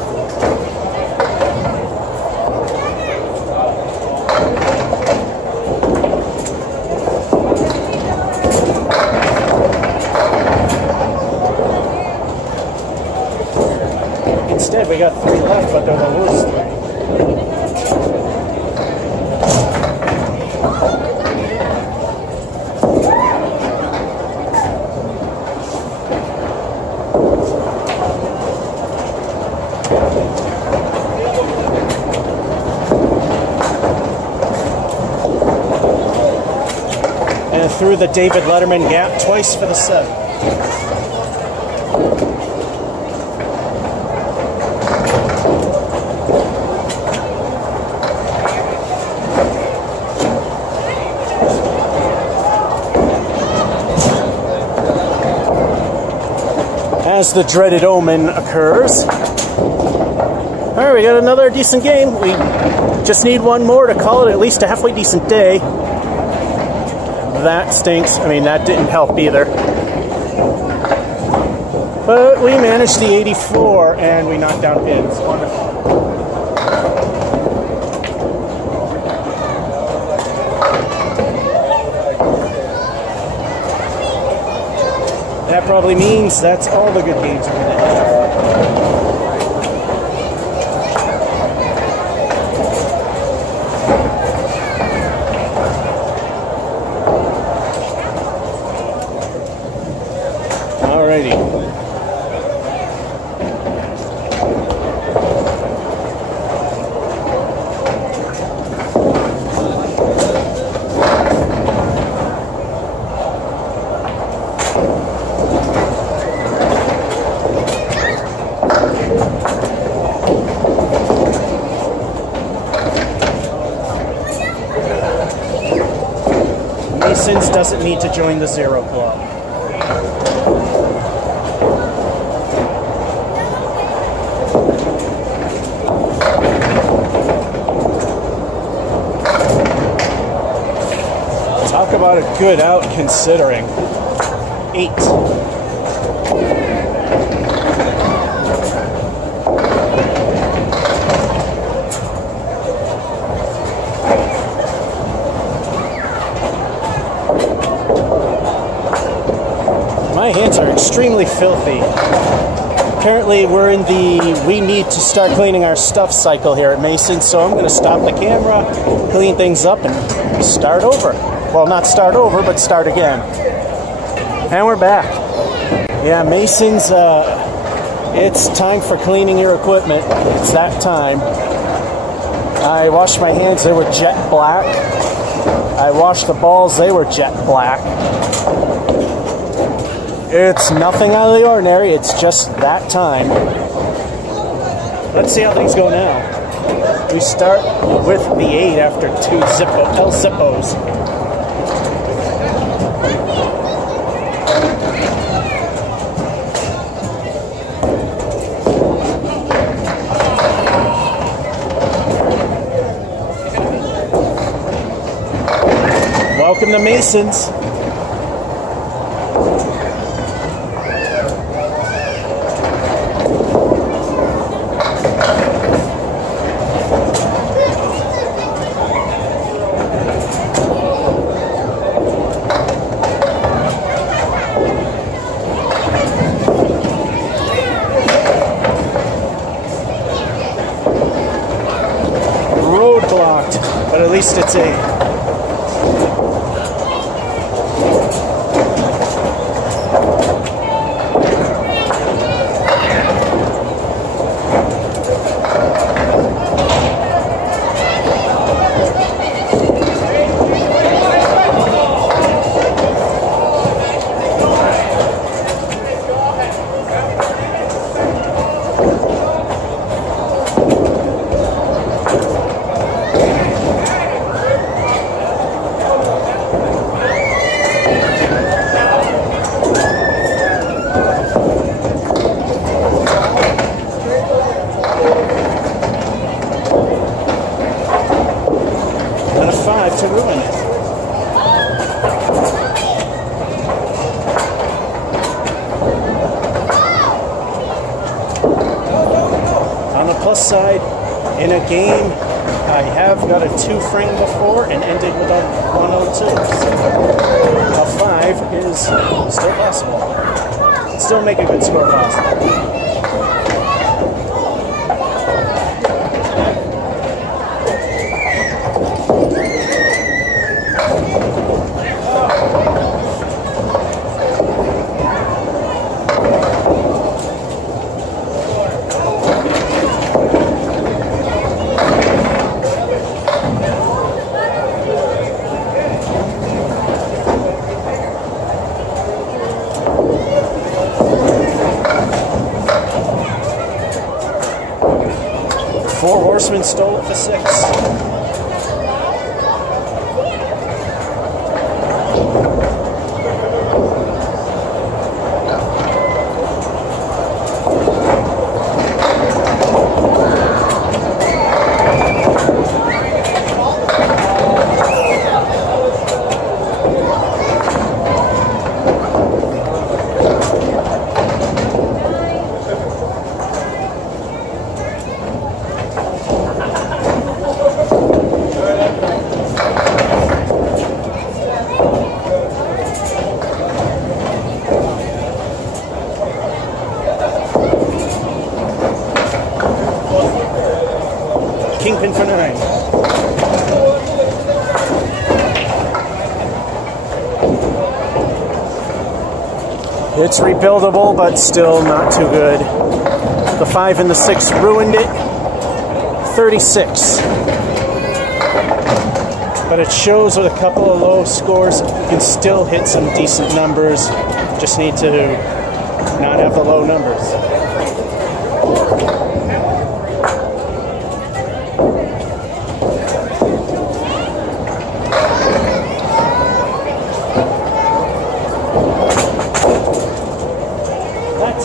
Instead, we got 3 left, but they're the worst 3. And through the David Letterman gap twice for the 7. As the dreaded omen occurs. Alright, we got another decent game. We just need one more to call it at least a halfway decent day. That stinks. I mean, that didn't help either. But we managed the 84 and we knocked down pins. Wonderful. That probably means that's all the good games we're going to have. Alrighty. Masons doesn't need to join the 0 club. Talk about a good out considering. 8. My hands are extremely filthy. Apparently we're in the we need to start cleaning our stuff cycle here at Mason, so I'm going to stop the camera, clean things up, and start over. Well, not start over, but start again. And we're back. Yeah, Mason's, it's time for cleaning your equipment. It's that time. I washed my hands, they were jet black. I washed the balls, they were jet black. It's nothing out of the ordinary, it's just that time. Let's see how things go now. We start with the 8 after 2 El Zippos. Welcome to Masons. Roadblocked, but at least it's a to ruin it. On the plus side, in a game, I have got a 2 frame before and ended with a 102. So a 5 is still possible. Still make a good score possible. Four Horsemen stole it for 6. Kingpin for 9. It's rebuildable, but still not too good. The 5 and the 6 ruined it. 36. But it shows with a couple of low scores, you can still hit some decent numbers. Just need to not have the low numbers.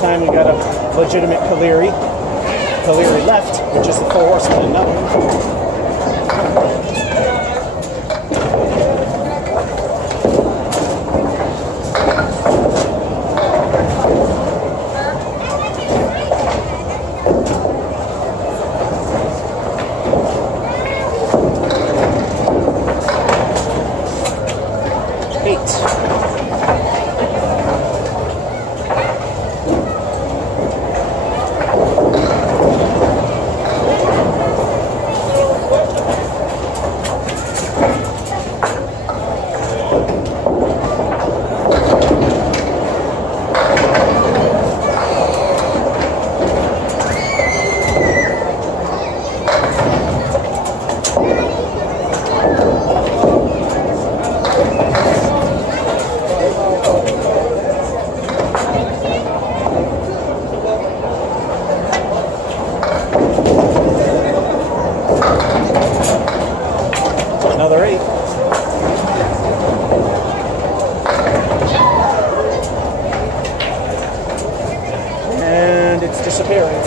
Time we got a legitimate Caleri left, which is the 4 Horsemen and another. another 8. And it's disappearing.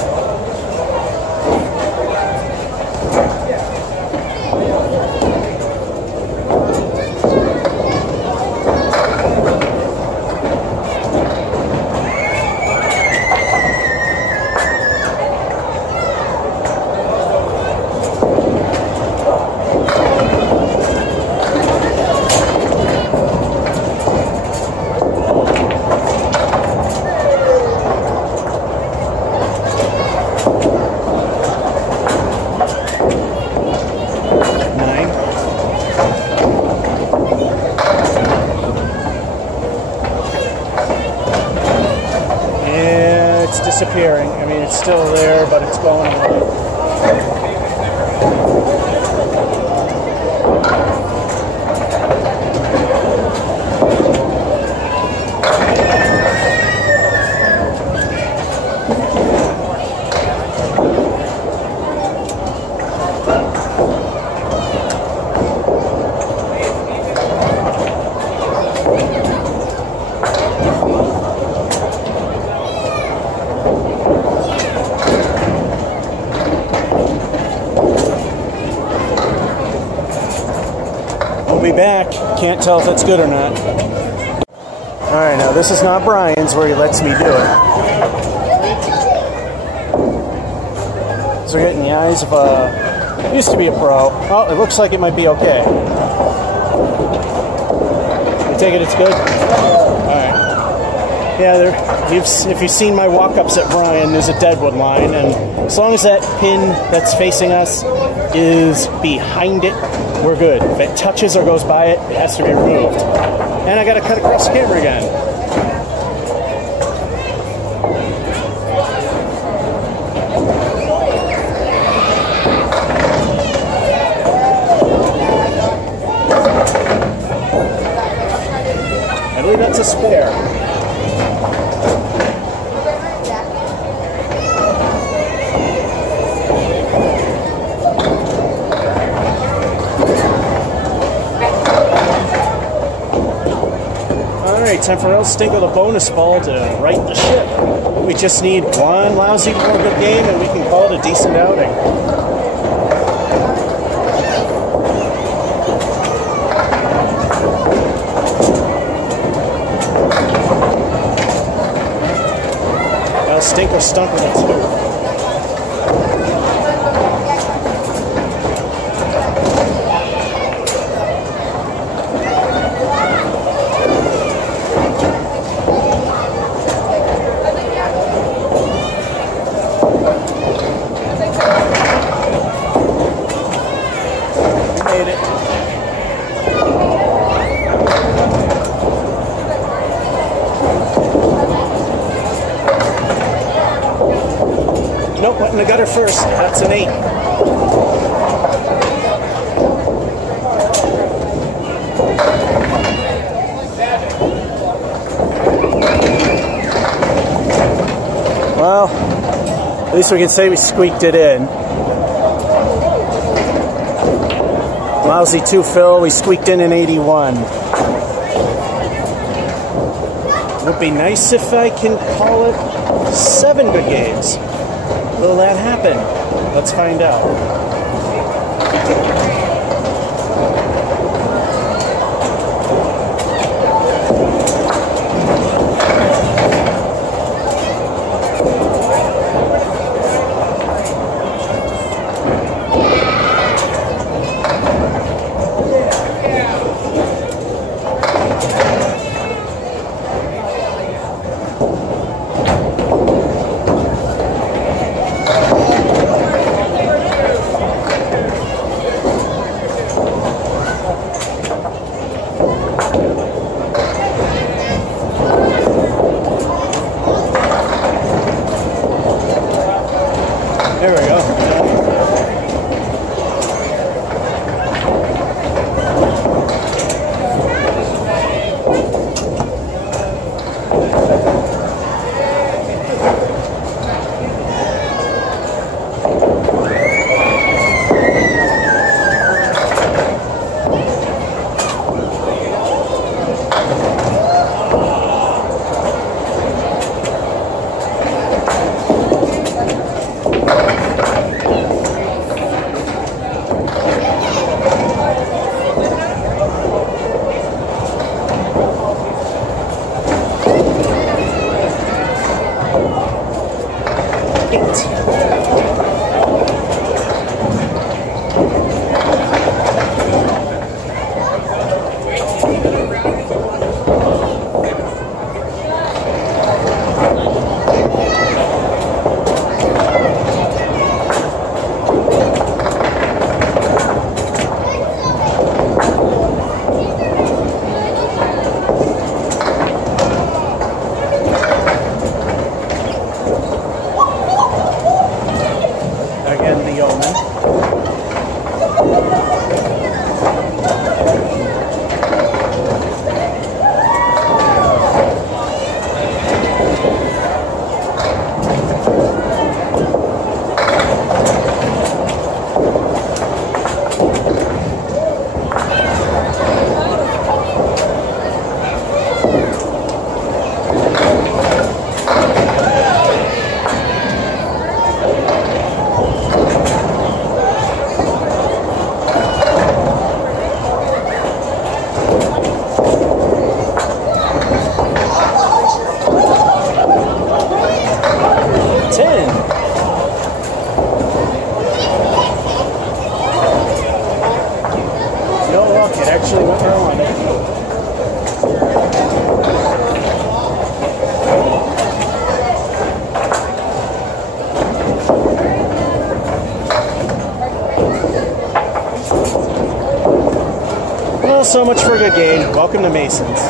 Disappearing. I mean, it's still there, but it's going away. We'll be back. Can't tell if it's good or not. Alright, now this is not Brian's where he lets me do it. So we're getting the eyes of a... used to be a pro. Oh, it looks like it might be okay. You take it it's good? Alright. Yeah, if you've seen my walk-ups at Brian, there's a Deadwood line, and as long as that pin that's facing us is behind it, we're good. If it touches or goes by it, it has to be removed. And I gotta cut across the camera again. I believe that's a spare. Alright, time for El Stinko, the bonus ball, to right the ship. We just need one lousy more good game and we can call it a decent outing. El Stinko stunk with a 2. Nope, went in the gutter first. That's an 8. Well, at least we can say we squeaked it in. Lousy 2 fill, we squeaked in an 81. Would be nice if I can call it 7 good games. Will that happen? Let's find out. luck, it actually went where I wanted. Well, so much for a good game. Welcome to Masons.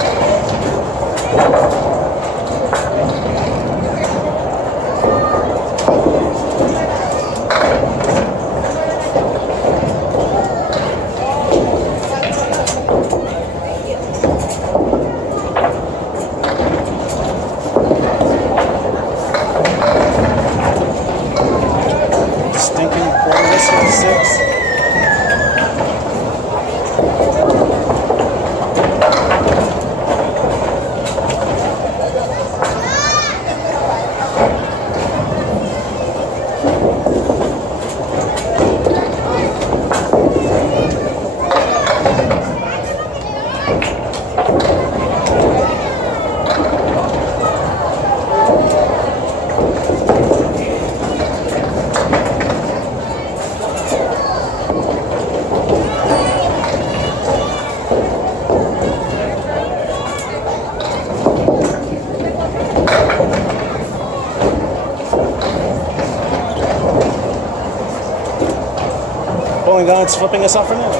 God's flipping us off for now.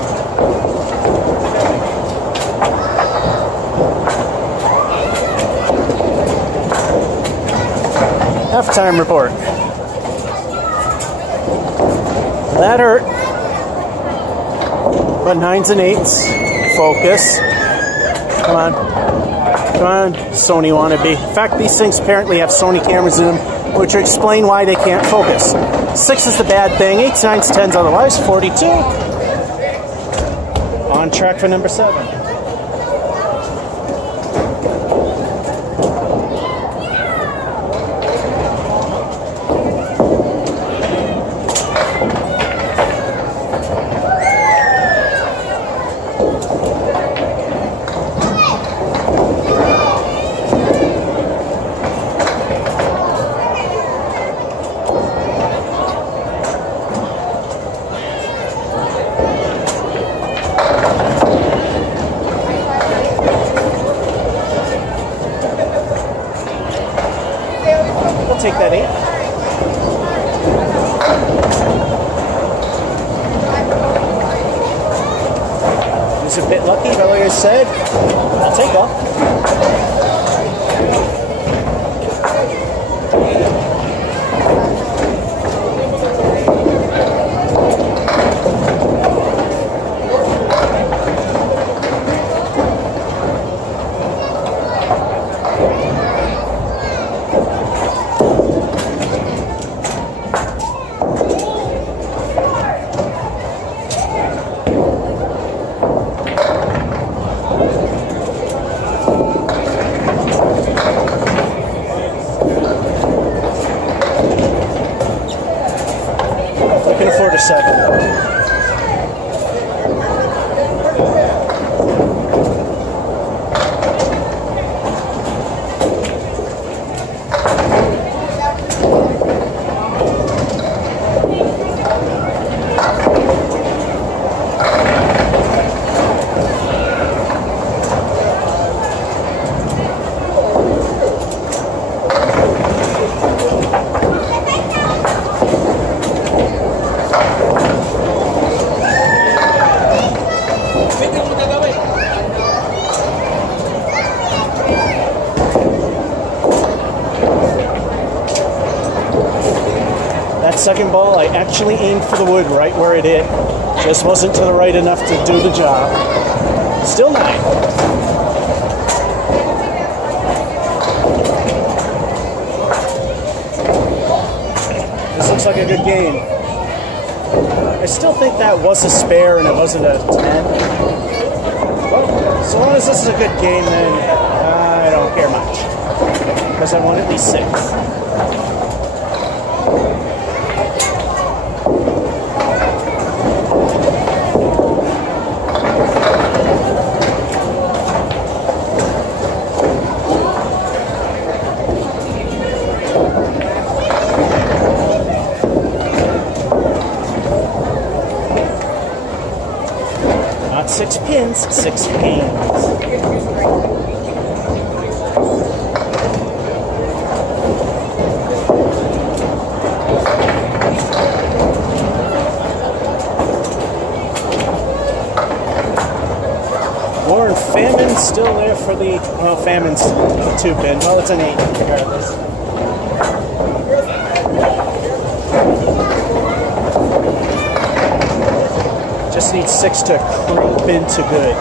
Halftime report. That hurt. But 9s and 8s. Focus. Come on. Come on, Sony wannabe. In fact, these things apparently have Sony cameras in them, which will explain why they can't focus. 6 is the bad thing. 8s, 9s, 10s otherwise. 42. On track for number 7. Take that 8. It was a bit lucky, but like I said, I'll take off. Can afford a 7. Second ball, I actually aimed for the wood right where it hit. Just wasn't to the right enough to do the job. Still 9. This looks like a good game. I still think that was a spare and it wasn't a 10. Well, so long as this is a good game, then I don't care much. Because I want at least 6. Not 6 pins, 6 panes. Warren Famine still there for the, well, Famine's 2 pin. Well, it's an 8 regardless. Just need 6 to creep into good.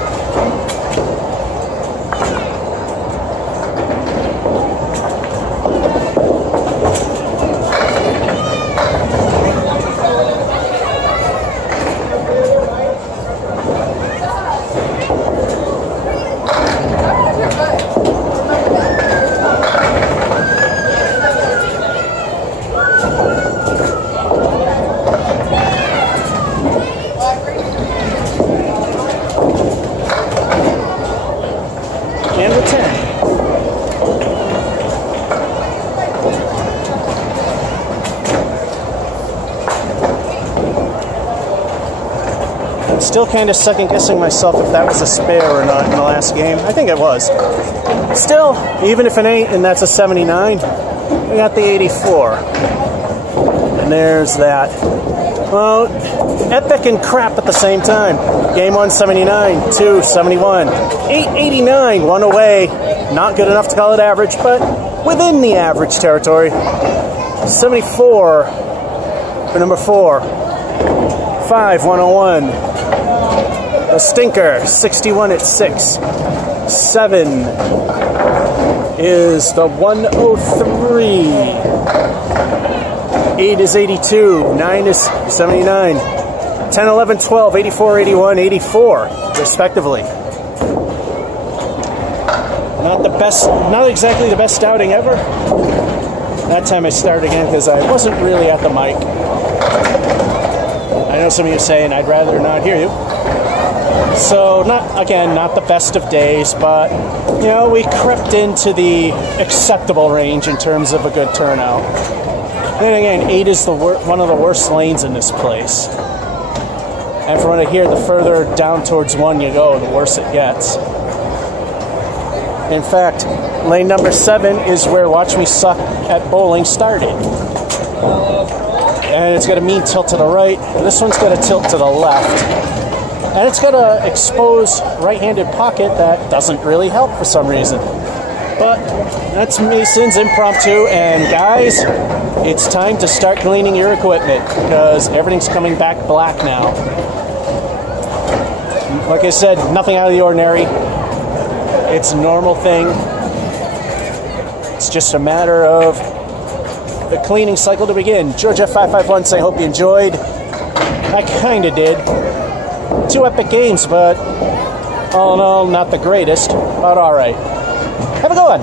And the 10. I'm still kind of second guessing myself if that was a spare or not in the last game. I think it was. Still, even if it ain't, and that's a 79, we got the 84. And there's that. Well, epic and crap at the same time. Game 1, 79, 2, 71, 889, 1 away. Not good enough to call it average, but within the average territory. 74 for number 4. 5, 101. A stinker, 61 at 6. 7 is the 103. 8 is 82, 9 is 79, 10, 11, 12, 84, 81, 84, respectively. Not the best, not exactly the best outing ever. That time I started again because I wasn't really at the mic. I know some of you saying I'd rather not hear you. So, not the best of days, but, you know, we crept into the acceptable range in terms of a good turnout. Then again, 8 is one of the worst lanes in this place. And from what I hear, the further down towards 1 you go, the worse it gets. In fact, lane number 7 is where Watch Me Suck at Bowling started. And it's got a mean tilt to the right. This one's got a tilt to the left. And it's got an exposed right-handed pocket that doesn't really help for some reason. But that's Mason's Impromptu, and guys, it's time to start cleaning your equipment because everything's coming back black now. Like I said, nothing out of the ordinary. It's a normal thing. It's just a matter of the cleaning cycle to begin. George F551 saying, hope you enjoyed. I kind of did. 2 epic games, but all in all, not the greatest, but all right. Have a good one.